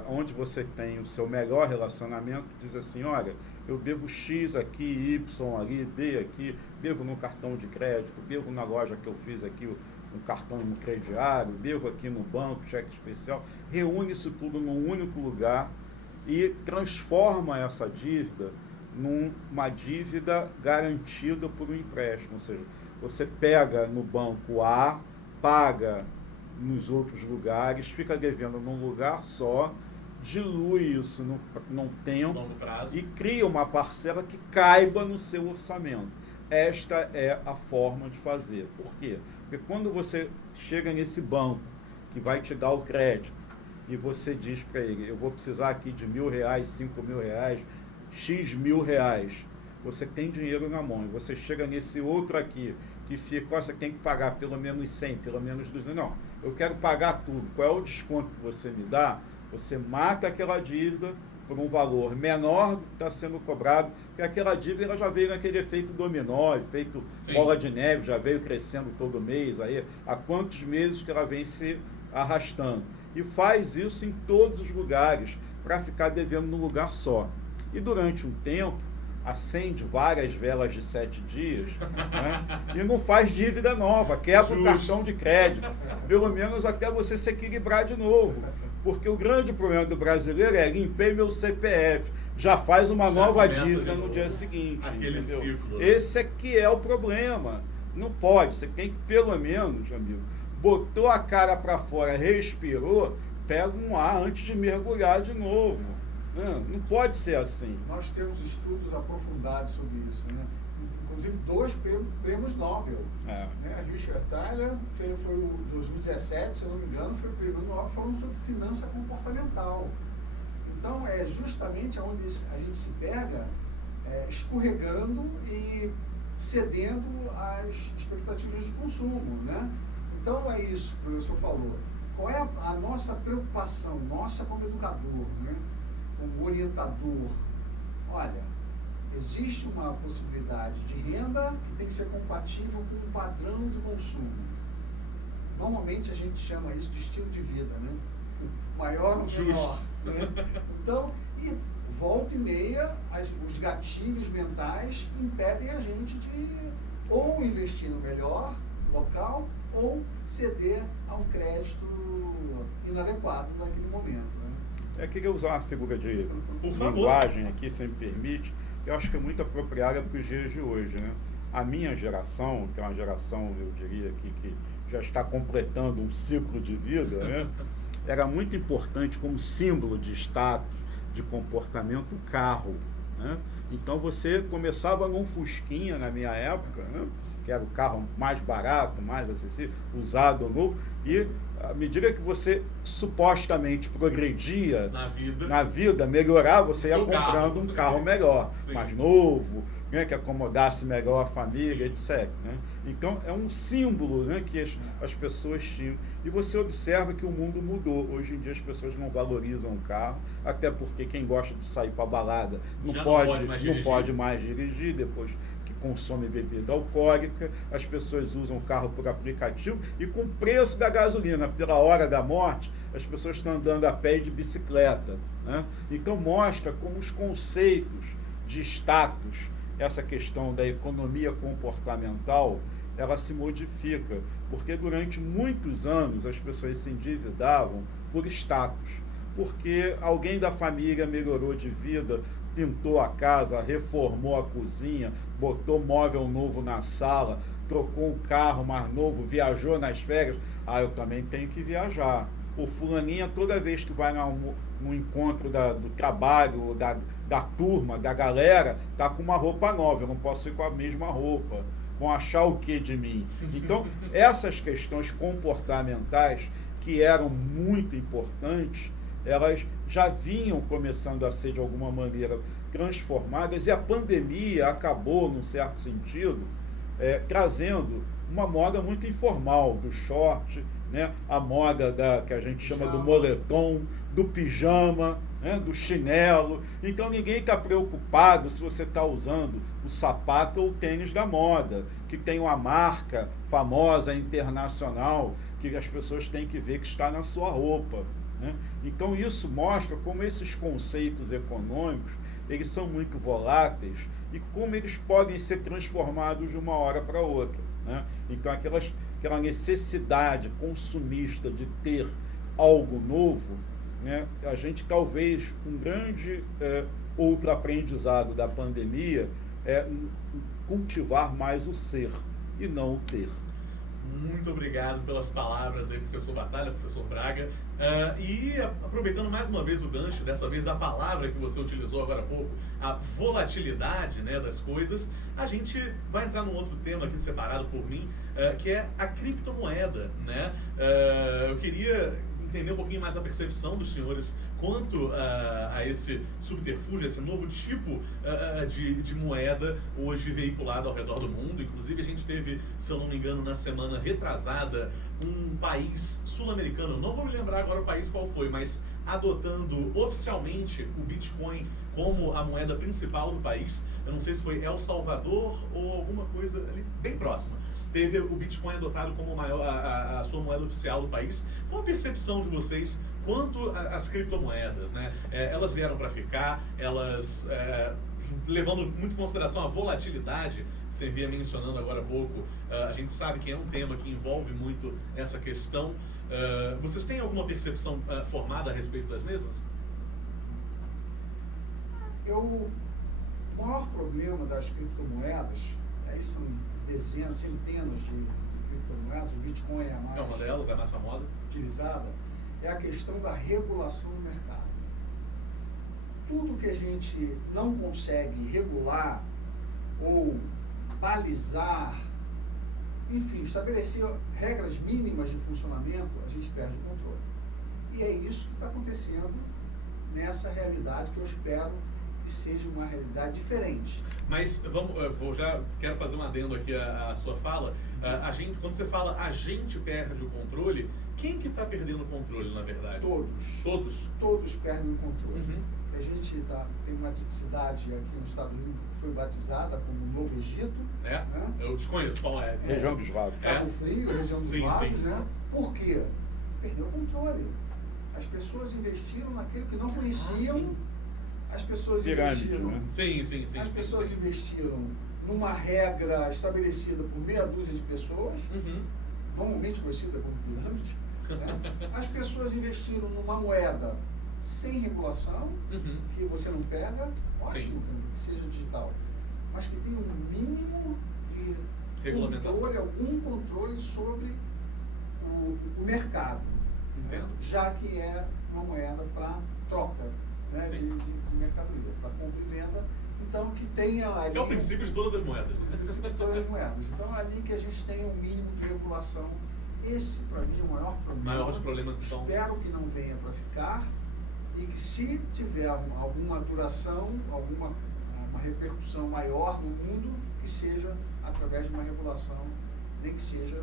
onde você tem o seu melhor relacionamento, diz assim, olha, eu devo X aqui, Y ali, D aqui, devo no cartão de crédito, devo na loja que eu fiz aqui, um cartão no crediário, devo aqui no banco, cheque especial, reúne isso tudo num único lugar e transforma essa dívida numa dívida garantida por um empréstimo, ou seja, você pega no banco A, paga nos outros lugares, fica devendo num lugar só, dilui isso num tempo e cria uma parcela que caiba no seu orçamento. Esta é a forma de fazer. Por quê? Porque quando você chega nesse banco que vai te dar o crédito e você diz para ele, eu vou precisar aqui de R$1.000, R$5.000, X mil reais, você tem dinheiro na mão, e você chega nesse outro aqui, que fica, você tem que pagar pelo menos 100, pelo menos 200, não, eu quero pagar tudo, qual é o desconto que você me dá? Você mata aquela dívida por um valor menor do que está sendo cobrado, porque aquela dívida ela já veio naquele efeito dominó, efeito bola de neve, já veio crescendo todo mês, aí, há quantos meses que ela vem se arrastando, e faz isso em todos os lugares, para ficar devendo num lugar só. E durante um tempo, acende várias velas de 7 dias, né? E não faz dívida nova, quebra o cartão de crédito, pelo menos até você se equilibrar de novo. Porque o grande problema do brasileiro é limpei meu CPF, já faz uma nova dívida no dia seguinte. Aquele ciclo. Esse é que é o problema. Não pode, você tem que pelo menos, amigo, botou a cara para fora, respirou, pega um ar antes de mergulhar de novo. Não pode ser assim. Nós temos estudos aprofundados sobre isso, né? Inclusive 2 prêmios Nobel. Né? Richard Thaler foi o 2017, se eu não me engano, foi o prêmio Nobel falando sobre finança comportamental. Então é justamente onde a gente se pega escorregando e cedendo às expectativas de consumo, né? Então é isso que o professor falou. Qual é a nossa preocupação, nossa como educador, né? Como orientador? Olha, existe uma possibilidade de renda que tem que ser compatível com um padrão de consumo. Normalmente a gente chama isso de estilo de vida, né? Maior ou menor. Né? Então, e volta e meia, os gatilhos mentais impedem a gente de ou investir no melhor local ou ceder a um crédito inadequado naquele momento. Né? Eu queria usar uma figura de linguagem aqui, se me permite, que eu acho que é muito apropriada para os dias de hoje. Né? a minha geração, que é uma geração, eu diria, que já está completando um ciclo de vida, né? Era muito importante como símbolo de status, de comportamento, o carro, né? Então você começava num Fusquinha na minha época, né? Que era o carro mais barato, mais acessível, usado ou novo, e à medida que você supostamente progredia na vida melhorava, você ia comprando um carro melhor, mais novo, né, que acomodasse melhor a família, etc. Né? Então é um símbolo, né, que as pessoas tinham. E você observa que o mundo mudou. Hoje em dia as pessoas não valorizam o carro, até porque quem gosta de sair para balada não pode mais dirigir depois que consome bebida alcoólica. As pessoas usam o carro por aplicativo e com o preço da gasolina, pela hora da morte, as pessoas estão andando a pé e de bicicleta. Né? Então mostra como os conceitos de status, essa questão da economia comportamental, ela se modifica, porque durante muitos anos as pessoas se endividavam por status, porque alguém da família melhorou de vida, pintou a casa, reformou a cozinha, botou móvel novo na sala, trocou um carro mais novo, viajou nas férias. Eu também tenho que viajar. O fulaninha, toda vez que vai no encontro do trabalho, da turma, da galera, tá com uma roupa nova, eu não posso ir com a mesma roupa. Vão achar o que de mim? Então, essas questões comportamentais, que eram muito importantes, elas já vinham começando a ser, de alguma maneira, transformadas, e a pandemia acabou, num certo sentido, trazendo uma moda muito informal, do short, né? A moda que a gente chama do moletom, do pijama, né? Do chinelo. Então ninguém está preocupado se você está usando o sapato ou o tênis da moda, que tem uma marca famosa, internacional, que as pessoas têm que ver que está na sua roupa. Né? Então isso mostra como esses conceitos econômicos, eles são muito voláteis e como eles podem ser transformados de uma hora para outra. Né? Então aquela necessidade consumista de ter algo novo, né? A gente talvez, um grande outro aprendizado da pandemia é cultivar mais o ser e não o ter. Muito obrigado pelas palavras aí, professor Batalha, professor Braga. E aproveitando mais uma vez o gancho, dessa vez da palavra que você utilizou agora há pouco, a volatilidade, né, das coisas, a gente vai entrar num outro tema aqui separado por mim, que é a criptomoeda. Né? Eu queria entender um pouquinho mais a percepção dos senhores quanto a esse subterfúgio, esse novo tipo de moeda hoje veiculado ao redor do mundo. Inclusive a gente teve, se eu não me engano, na semana retrasada, um país sul-americano, não vou me lembrar agora o país qual foi, mas adotando oficialmente o Bitcoin como a moeda principal do país. Eu não sei se foi El Salvador ou alguma coisa ali bem próxima. Teve o Bitcoin adotado como a sua moeda oficial do país. Qual a percepção de vocês quanto às criptomoedas? Né? Elas vieram para ficar, elas, levando muito em consideração a volatilidade, que você vinha mencionando agora há pouco, a gente sabe que é um tema que envolve muito essa questão. Vocês têm alguma percepção formada a respeito das mesmas? O maior problema das criptomoedas, aí são dezenas, centenas de criptomoedas, o Bitcoin é a mais uma delas, é a mais famosa, utilizada, é a questão da regulação do mercado. Tudo que a gente não consegue regular ou balizar, enfim, estabelecer regras mínimas de funcionamento, a gente perde o controle. E é isso que está acontecendo nessa realidade que eu espero que seja uma realidade diferente. Mas quero fazer um adendo aqui à sua fala. Quando você fala a gente perde o controle, quem que está perdendo o controle, na verdade? Todos. Todos perdem o controle. Uhum. A gente tem uma cidade aqui no Estado Unido que foi batizada como Novo Egito. Né? Eu desconheço qual é. Região dos Lagos. Cabo Frio, região dos Lagos. Né? Por quê? Perdeu o controle. As pessoas investiram naquilo que não conheciam. As pessoas investiram. Né? Sim. As pessoas investiram numa regra estabelecida por meia dúzia de pessoas, normalmente conhecida como pirâmide. Né? As pessoas investiram numa moeda sem regulação, que você não pega, ótimo que seja digital, mas que tenha um mínimo de que regulamentação, algum controle sobre o mercado. Entendo. Já que é uma moeda para troca, né, de mercadoria, para compra e venda. Então, que tenha ali... Que é o princípio de todas as moedas. O princípio de todas as moedas. Então, ali que a gente tenha um mínimo de regulação. Esse, para mim, é o maior problema. Maior dos problemas, então. Espero que não venha para ficar e que, se tiver alguma duração, uma repercussão maior no mundo, que seja através de uma regulação, nem que seja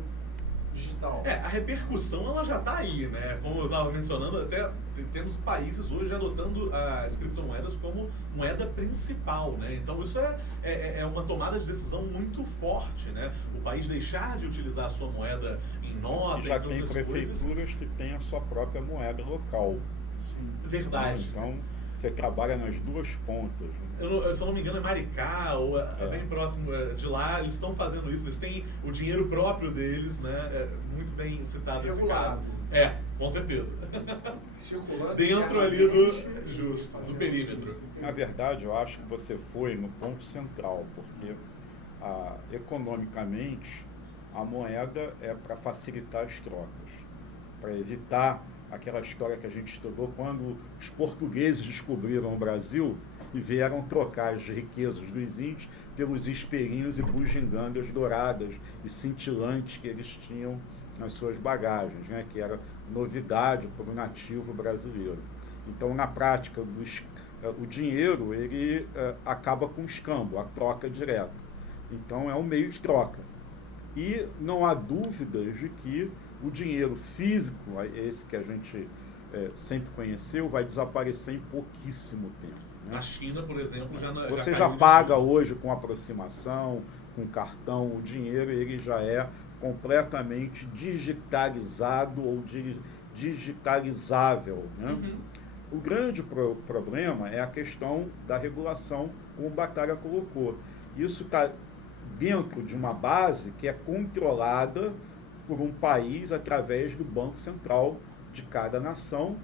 digital. A repercussão ela já está aí, né? Como eu estava mencionando, até temos países hoje adotando as criptomoedas como moeda principal, né? Então isso é uma tomada de decisão muito forte, né? O país deixar de utilizar a sua moeda em nota, já tem prefeituras que têm a sua própria moeda local. Sim. Verdade. Então, você trabalha nas duas pontas. Né? Se eu não me engano, é Maricá, ou bem próximo de lá, eles estão fazendo isso, eles têm o dinheiro próprio deles, né? Muito bem citado esse caso. Com certeza. Circulando dentro ali do perímetro. Na verdade, eu acho que você foi no ponto central, porque economicamente a moeda é para facilitar as trocas, para evitar aquela história que a gente estudou quando os portugueses descobriram o Brasil e vieram trocar as riquezas dos índios pelos espelhinhos e bugigangas douradas e cintilantes que eles tinham nas suas bagagens, né? Que era novidade para o nativo brasileiro. Então, na prática, o dinheiro ele acaba com o escambo, a troca direta. Então, é um meio de troca. E não há dúvidas de que o dinheiro físico, esse que a gente sempre conheceu, vai desaparecer em pouquíssimo tempo. Né? Na China, por exemplo, Você já paga hoje com aproximação, com cartão, o dinheiro ele já é completamente digitalizado ou digitalizável. Né? Uhum. O grande problema é a questão da regulação, como o Batalha colocou. Isso está dentro de uma base que é controlada por um país através do Banco Central de cada nação.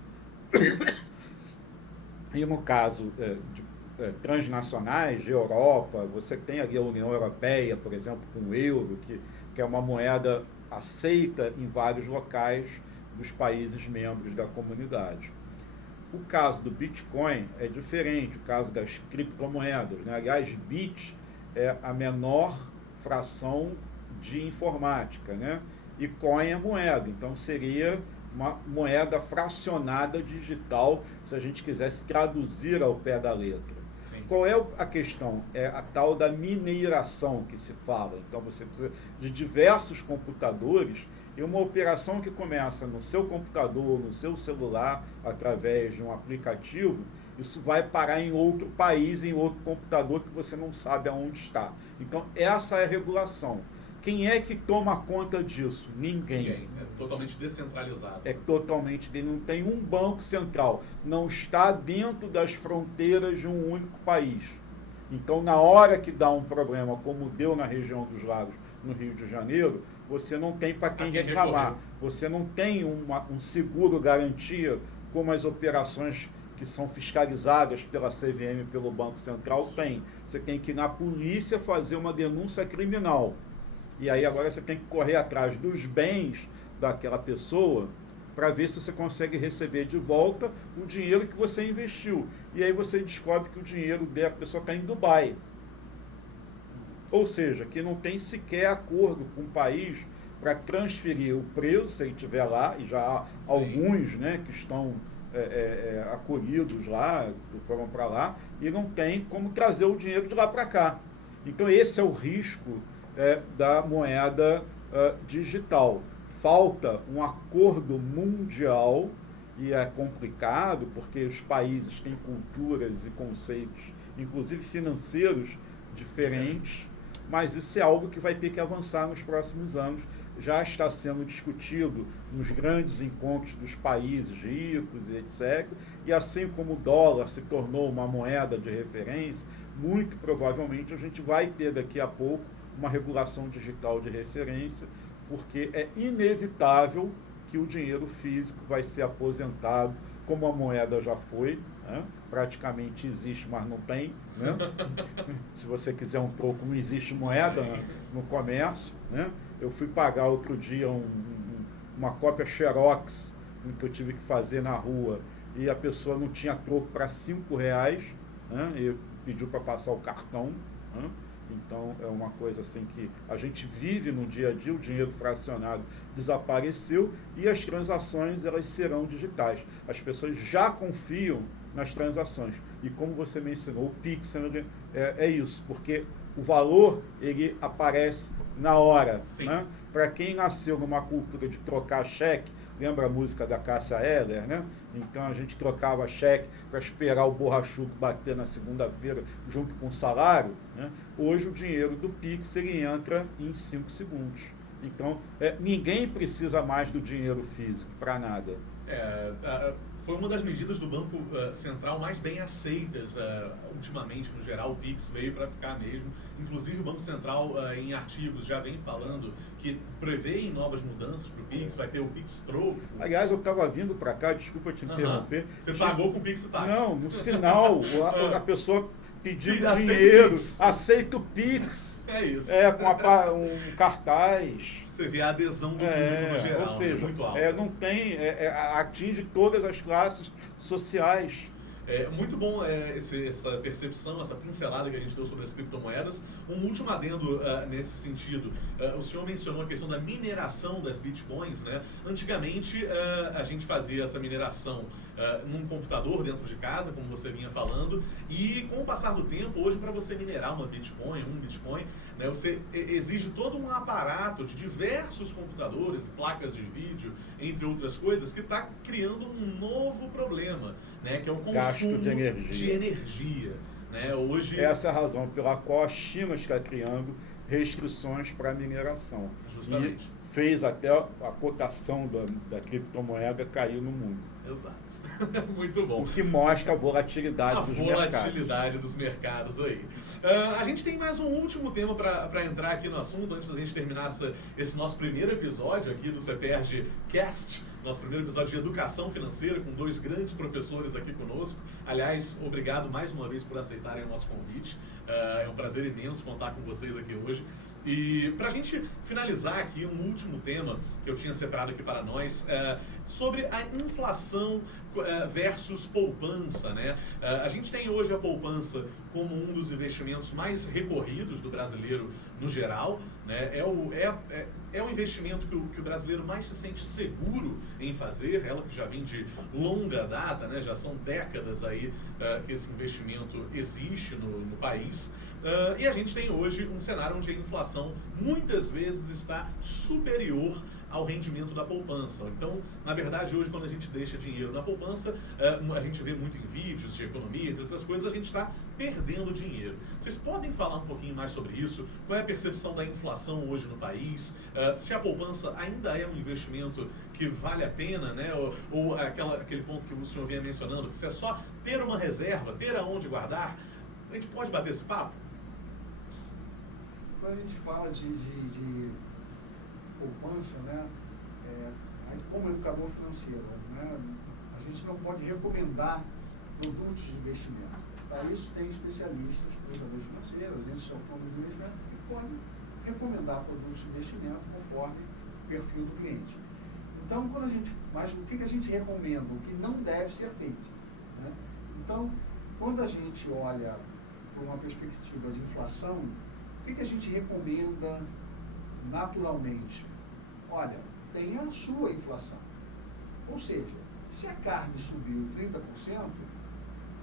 E no caso transnacionais, de Europa, você tem ali a União Europeia, por exemplo, com o euro, que é uma moeda aceita em vários locais dos países membros da comunidade. O caso do Bitcoin é diferente, o caso das criptomoedas, né? Aliás, bit é a menor fração de informática, né? E coin é moeda, então seria uma moeda fracionada digital, se a gente quisesse traduzir ao pé da letra. Sim. Qual é a questão? É a tal da mineração que se fala. Então você precisa de diversos computadores e uma operação que começa no seu computador, no seu celular, através de um aplicativo, isso vai parar em outro país, em outro computador que você não sabe aonde está. Então essa é a regulação. Quem é que toma conta disso? Ninguém. É totalmente descentralizado. Não tem um banco central. Não está dentro das fronteiras de um único país. Então, na hora que dá um problema, como deu na região dos lagos, no Rio de Janeiro, você não tem para quem reclamar. Recorrer. Você não tem um seguro garantia, como as operações que são fiscalizadas pela CVM e pelo Banco Central tem. Você tem que ir na polícia fazer uma denúncia criminal. E aí agora você tem que correr atrás dos bens daquela pessoa para ver se você consegue receber de volta o dinheiro que você investiu. E aí você descobre que o dinheiro da pessoa está em Dubai. Ou seja, que não tem sequer acordo com o país para transferir o preço, se ele estiver lá, e já há alguns, né, que estão acolhidos lá, que foram para lá, e não tem como trazer o dinheiro de lá para cá. Então esse é o risco da moeda digital. Falta um acordo mundial, e é complicado porque os países têm culturas e conceitos, inclusive financeiros, diferentes, mas isso é algo que vai ter que avançar nos próximos anos. Já está sendo discutido nos grandes encontros dos países ricos e etc. E assim como o dólar se tornou uma moeda de referência, muito provavelmente a gente vai ter daqui a pouco uma regulação digital de referência, porque é inevitável que o dinheiro físico vai ser aposentado, como a moeda já foi, né? Praticamente existe, mas não tem. Né? Se você quiser um troco, não existe moeda, né? no comércio, né? Eu fui pagar outro dia uma cópia Xerox que eu tive que fazer na rua e a pessoa não tinha troco para R$5, né? E pediu para passar o cartão, né? Então é uma coisa assim que a gente vive no dia a dia, o dinheiro fracionado desapareceu e as transações elas serão digitais. As pessoas já confiam nas transações. E como você mencionou, o Pix é isso, porque o valor ele aparece na hora. Né? Para quem nasceu numa cultura de trocar cheque, lembra a música da Cássia Eller, né? Então a gente trocava cheque para esperar o borrachudo bater na segunda-feira junto com o salário, né? Hoje o dinheiro do Pix ele entra em 5 segundos. Então ninguém precisa mais do dinheiro físico para nada. Foi uma das medidas do Banco Central mais bem aceitas ultimamente, no geral. O Pix veio para ficar mesmo. Inclusive o Banco Central, em artigos, já vem falando que prevê novas mudanças para o Pix, vai ter o Pix Troco. Aliás, eu estava vindo para cá, desculpa te interromper. Você pagou com o Pix o táxi? Não, no sinal, a pessoa pediu dinheiro, aceita o Pix. É isso. Com um cartaz. Você vê a adesão do público no geral. Ou seja, muito alta. Não tem, atinge todas as classes sociais. É muito bom essa percepção, essa pincelada que a gente deu sobre as criptomoedas. Um último adendo nesse sentido. O senhor mencionou a questão da mineração das bitcoins, né? Antigamente, a gente fazia essa mineração num computador dentro de casa, como você vinha falando, e com o passar do tempo, hoje para você minerar um bitcoin, né, você exige todo um aparato de diversos computadores, placas de vídeo, entre outras coisas, que está criando um novo problema, né, que é o consumo de energia. Né? Hoje... Essa é a razão pela qual a China está criando restrições para a mineração. Justamente. E fez até a cotação da criptomoeda cair no mundo. Exato. Muito bom. O que mostra a volatilidade dos mercados. A volatilidade dos mercados aí. A gente tem mais um último tema para entrar aqui no assunto, antes da gente terminar esse nosso primeiro episódio aqui do CEPERJ Cast, nosso primeiro episódio de educação financeira, com 2 grandes professores aqui conosco. Aliás, obrigado mais uma vez por aceitarem o nosso convite. É um prazer imenso contar com vocês aqui hoje. E para a gente finalizar aqui, um último tema que eu tinha separado aqui para nós, sobre a inflação versus poupança, né? A gente tem hoje a poupança como um dos investimentos mais recorridos do brasileiro no geral, né? É o investimento que o brasileiro mais se sente seguro em fazer, ela que já vem de longa data, né? Já são décadas aí que esse investimento existe no país. E a gente tem hoje um cenário onde a inflação muitas vezes está superior ao rendimento da poupança. Então, na verdade, hoje, quando a gente deixa dinheiro na poupança, a gente vê muito em vídeos de economia, entre outras coisas, a gente está perdendo dinheiro. Vocês podem falar um pouquinho mais sobre isso? Qual é a percepção da inflação hoje no país? Se a poupança ainda é um investimento que vale a pena, né? Ou aquele ponto que o senhor vinha mencionando, que se é só ter uma reserva, ter aonde guardar, a gente pode bater esse papo? Quando a gente fala de poupança, né, como educador financeiro, né, a gente não pode recomendar produtos de investimento. Para isso tem especialistas, educadores financeiros, agentes autônomos de investimento, que podem recomendar produtos de investimento conforme o perfil do cliente. Então, mas o que a gente recomenda, o que não deve ser feito, né? Então, quando a gente olha por uma perspectiva de inflação, o que a gente recomenda naturalmente? Olha, tem a sua inflação. Ou seja, se a carne subiu 30%,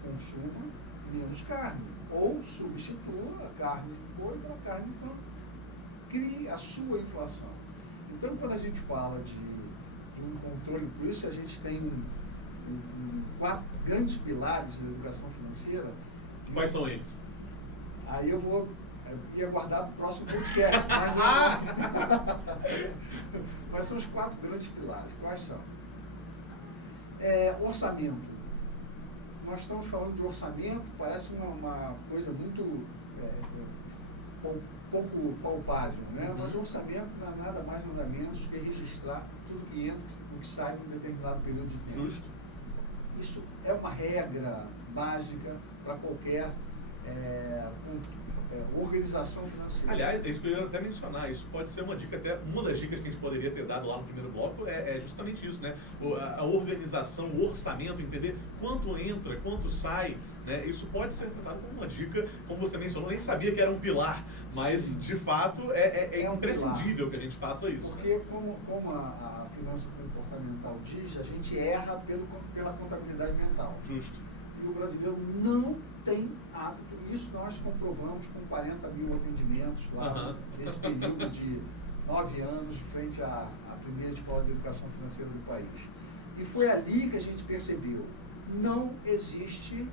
consuma menos carne. Ou substitua a carne de boi pela carne de frango. Crie a sua inflação. Então, quando a gente fala de um controle, por isso a gente tem 4 grandes pilares da educação financeira. Quais são eles? Aí eu ia guardar para o próximo podcast, mas quais são os 4 grandes pilares? Quais são? Orçamento. Nós estamos falando de orçamento, parece uma coisa muito pouco palpável, né? Uhum. Mas o orçamento não é nada mais nada menos que registrar tudo que entra e que sai em um determinado período de tempo. Justo. Isso é uma regra básica para qualquer organização financeira. Aliás, é isso que eu ia até mencionar, isso pode ser uma dica, até uma das dicas que a gente poderia ter dado lá no primeiro bloco é justamente isso, né? A organização, o orçamento, entender quanto entra, quanto sai, né? Isso pode ser tratado como uma dica, como você mencionou, nem sabia que era um pilar, mas sim, de fato é imprescindível que a gente faça isso. Porque como a finança comportamental diz, a gente erra pela contabilidade mental. Justo. E o brasileiro não tem hábito. Isso nós comprovamos com 40 mil atendimentos lá nesse período de 9 anos frente à primeira escola de educação financeira do país. E foi ali que a gente percebeu, não existe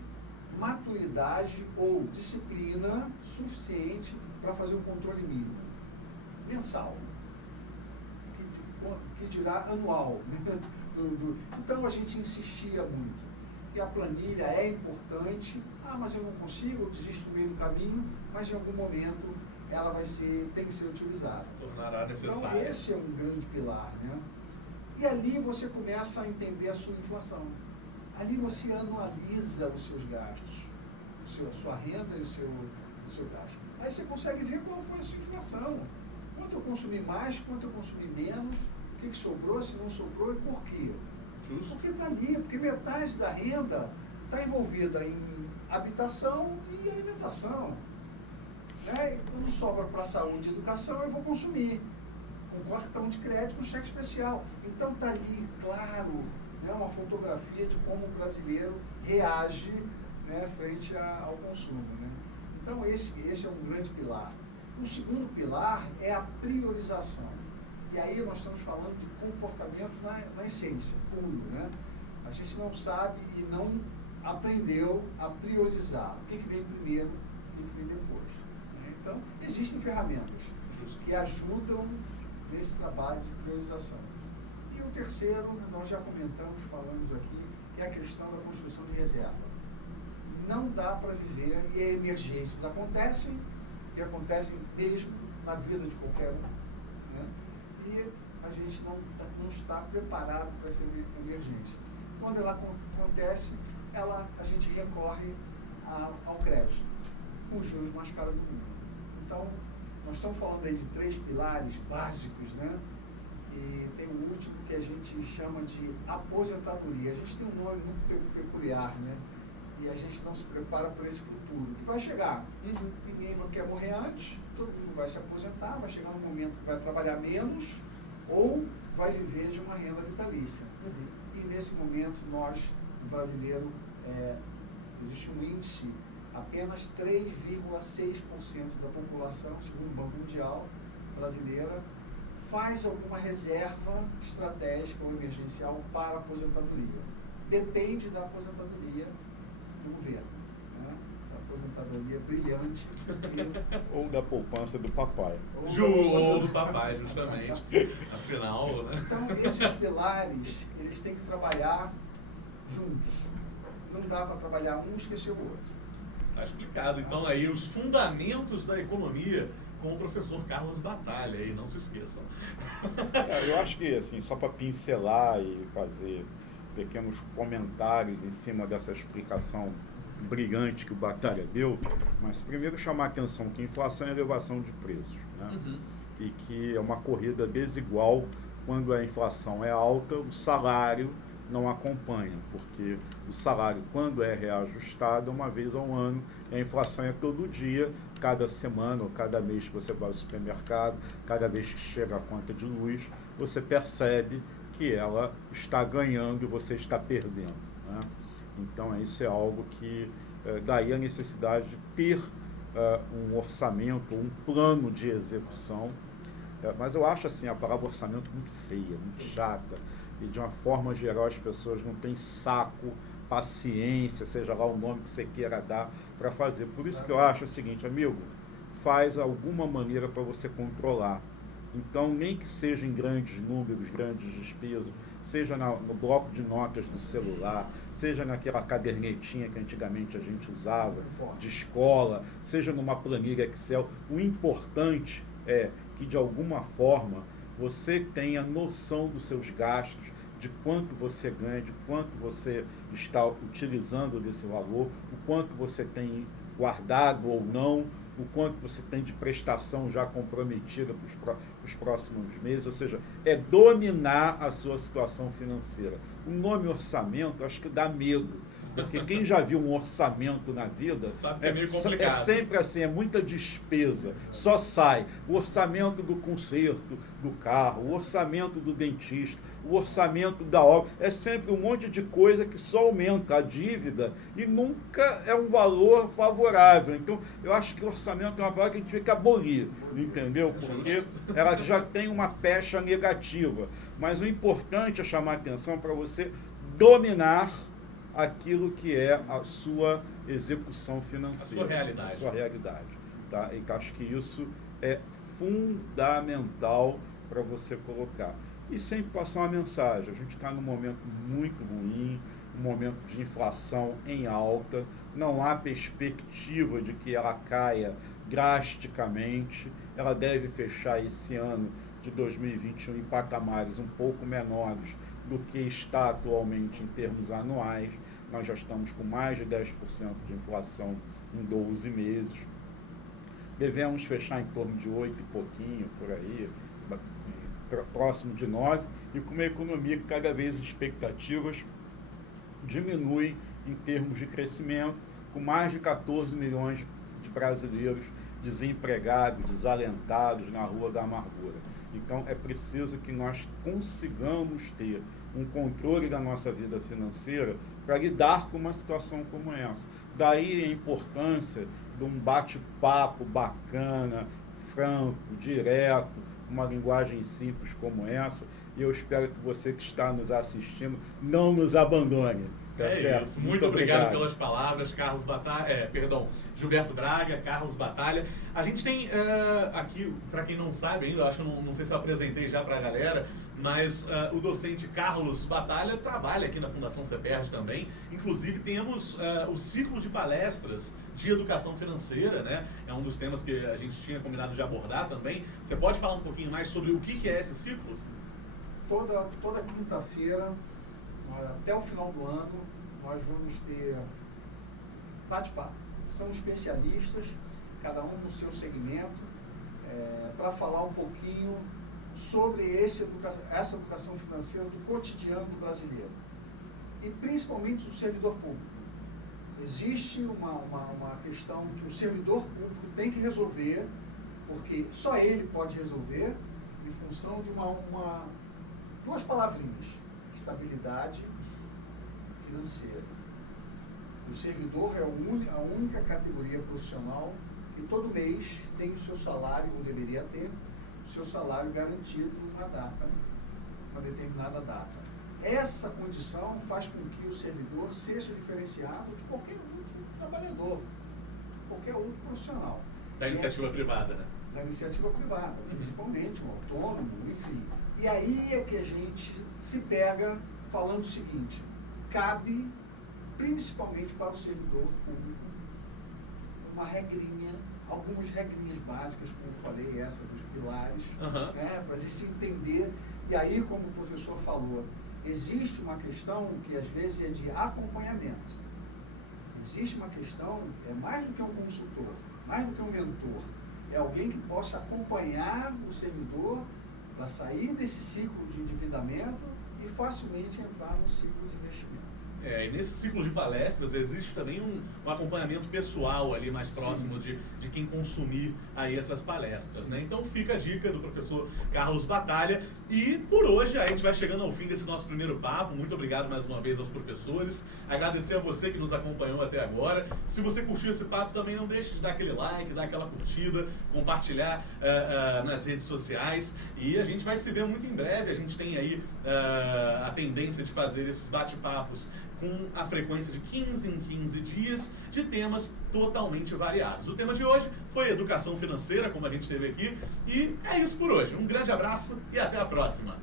maturidade ou disciplina suficiente para fazer um controle mínimo, mensal, que dirá anual. Então a gente insistia muito. E a planilha é importante, mas eu não consigo, eu desisto no meio do caminho, mas em algum momento ela tem que ser utilizada. Se tornará necessária. Então esse é um grande pilar, né? E ali você começa a entender a sua inflação. Ali você analisa os seus gastos, a sua renda e o seu gasto. Aí você consegue ver qual foi a sua inflação. Quanto eu consumi mais, quanto eu consumi menos, o que sobrou, se não sobrou e por quê? Justo. Porque está ali, porque metade da renda está envolvida em habitação e alimentação. Né? Quando sobra para saúde e educação, eu vou consumir. Com cartão de crédito, com cheque especial. Então está ali, claro, né, uma fotografia de como o brasileiro reage, né, frente ao consumo. Né? Então esse é um grande pilar. O segundo pilar é a priorização. E aí nós estamos falando de comportamento na essência, puro, né? A gente não sabe e não aprendeu a priorizar. O que vem primeiro, o que vem depois. Né? Então, existem ferramentas que ajudam nesse trabalho de priorização. E o terceiro, nós já falamos aqui, que é a questão da construção de reserva. Não dá para viver, e emergências acontecem, e acontecem mesmo na vida de qualquer um, né? E a gente não está preparado para essa emergência. Quando ela acontece, a gente recorre ao crédito, com os juros mais caros do mundo. Então, nós estamos falando aí de 3 pilares básicos, né? E tem o último que a gente chama de aposentadoria. A gente tem um nome muito peculiar, né? E a gente não se prepara para esse futuro, que vai chegar. Ninguém quer morrer antes, todo mundo vai se aposentar, vai chegar um momento que vai trabalhar menos ou vai viver de uma renda vitalícia. E nesse momento nós, o brasileiro, existe um índice, apenas 3,6% da população, segundo o Banco Mundial, brasileira, faz alguma reserva estratégica ou emergencial para a aposentadoria. Depende da aposentadoria do governo, né? Da aposentadoria brilhante. Ou da poupança do papai. Ou do papai, justamente. Afinal, né? Então, esses pilares, eles têm que trabalhar juntos. Não dá para trabalhar um e esquecer o outro. Está explicado. Então, aí, os fundamentos da economia com o professor Carlos Batalha, aí, não se esqueçam. Eu acho que, assim, só para pincelar e fazer pequenos comentários em cima dessa explicação brilhante que o Batalha deu, mas primeiro chamar a atenção que a inflação é elevação de preços, né? E que é uma corrida desigual. Quando a inflação é alta, o salário não acompanha, porque o salário, quando é reajustado, uma vez ao ano, e a inflação é todo dia, cada semana ou cada mês que você vai ao supermercado, cada vez que chega a conta de luz, você percebe que ela está ganhando e você está perdendo, né? Então, isso é algo que, daí a necessidade de ter um orçamento, um plano de execução. Mas eu acho assim, a palavra orçamento muito feia, muito chata, e de uma forma geral as pessoas não têm saco, paciência, seja lá o nome que você queira dar para fazer. Por isso que eu acho o seguinte, amigo, faz alguma maneira para você controlar. Então, nem que seja em grandes números, grandes despesas, seja no bloco de notas do celular, seja naquela cadernetinha que antigamente a gente usava, de escola, seja numa planilha Excel. O importante é que, de alguma forma, você tenha noção dos seus gastos, de quanto você ganha, de quanto você está utilizando desse valor, o quanto você tem guardado ou não, o quanto você tem de prestação já comprometida para os próximos meses, ou seja, é dominar a sua situação financeira. O nome orçamento, acho que dá medo, porque quem já viu um orçamento na vida, sabe que é meio complicado. É sempre assim, é muita despesa, só sai o orçamento do conserto do carro, o orçamento do dentista, o orçamento da obra, é sempre um monte de coisa que só aumenta a dívida e nunca é um valor favorável. Então, eu acho que o orçamento é uma palavra que a gente tem que abolir, entendeu? Porque ela já tem uma pecha negativa. Mas o importante é chamar a atenção para você dominar aquilo que é a sua execução financeira. A sua realidade. A sua realidade. Tá? E acho que isso é fundamental para você colocar. E sempre passar uma mensagem. A gente está num momento muito ruim, um momento de inflação em alta, não há perspectiva de que ela caia drasticamente, ela deve fechar esse ano de 2021 em patamares um pouco menores do que está atualmente em termos anuais. Nós já estamos com mais de 10% de inflação em 12 meses. Devemos fechar em torno de 8 e pouquinho, por aí, próximo de 9, e com uma economia que cada vez as expectativas diminuem em termos de crescimento, com mais de 14 milhões de brasileiros desempregados, desalentados na rua da amargura. Então, é preciso que nós consigamos ter um controle da nossa vida financeira para lidar com uma situação como essa. Daí a importância de um bate-papo bacana, franco, direto, uma linguagem simples como essa, e eu espero que você que está nos assistindo não nos abandone. Tá certo? Isso. Muito obrigado pelas palavras, Carlos Batalha, Gilberto Braga, Carlos Batalha. A gente tem aqui, para quem não sabe ainda, acho que não sei se eu apresentei já para a galera, mas o docente Carlos Batalha trabalha aqui na Fundação CEPERJ também. Inclusive temos o ciclo de palestras de educação financeira, né? É um dos temas que a gente tinha combinado de abordar também. Você pode falar um pouquinho mais sobre o que é esse ciclo? Toda quinta-feira, até o final do ano, nós vamos ter bate-papo. São especialistas, cada um no seu segmento, para falar um pouquinho sobre essa educação financeira do cotidiano do brasileiro. E principalmente do servidor público. Existe uma questão que o servidor público tem que resolver, porque só ele pode resolver, em função de duas palavrinhas: estabilidade financeira. O servidor é a única categoria profissional que todo mês tem o seu salário, ou deveria ter, o seu salário garantido uma determinada data. Essa condição faz com que o servidor seja diferenciado de qualquer outro trabalhador, qualquer outro profissional. Da iniciativa privada, né? Da iniciativa privada, principalmente, um autônomo, enfim. E aí é que a gente se pega falando o seguinte: cabe, principalmente para o servidor público, uma regrinha, algumas regrinhas básicas, como eu falei, essa dos pilares, né, para a gente entender. E aí, como o professor falou, existe uma questão que às vezes é de acompanhamento. Existe uma questão, é mais do que um consultor, mais do que um mentor. É alguém que possa acompanhar o servidor para sair desse ciclo de endividamento e facilmente entrar no ciclo de investimento. E nesse ciclo de palestras existe também um acompanhamento pessoal ali mais próximo de quem consumir aí essas palestras, né? Então fica a dica do professor Carlos Batalha. E por hoje a gente vai chegando ao fim desse nosso primeiro papo. Muito obrigado mais uma vez aos professores. Agradecer a você que nos acompanhou até agora. Se você curtiu esse papo, também não deixe de dar aquele like, dar aquela curtida, compartilhar nas redes sociais. E a gente vai se ver muito em breve. A gente tem aí a tendência de fazer esses bate-papos com a frequência de 15 em 15 dias, de temas totalmente variados. O tema de hoje foi educação financeira, como a gente teve aqui, e é isso por hoje. Um grande abraço e até a próxima!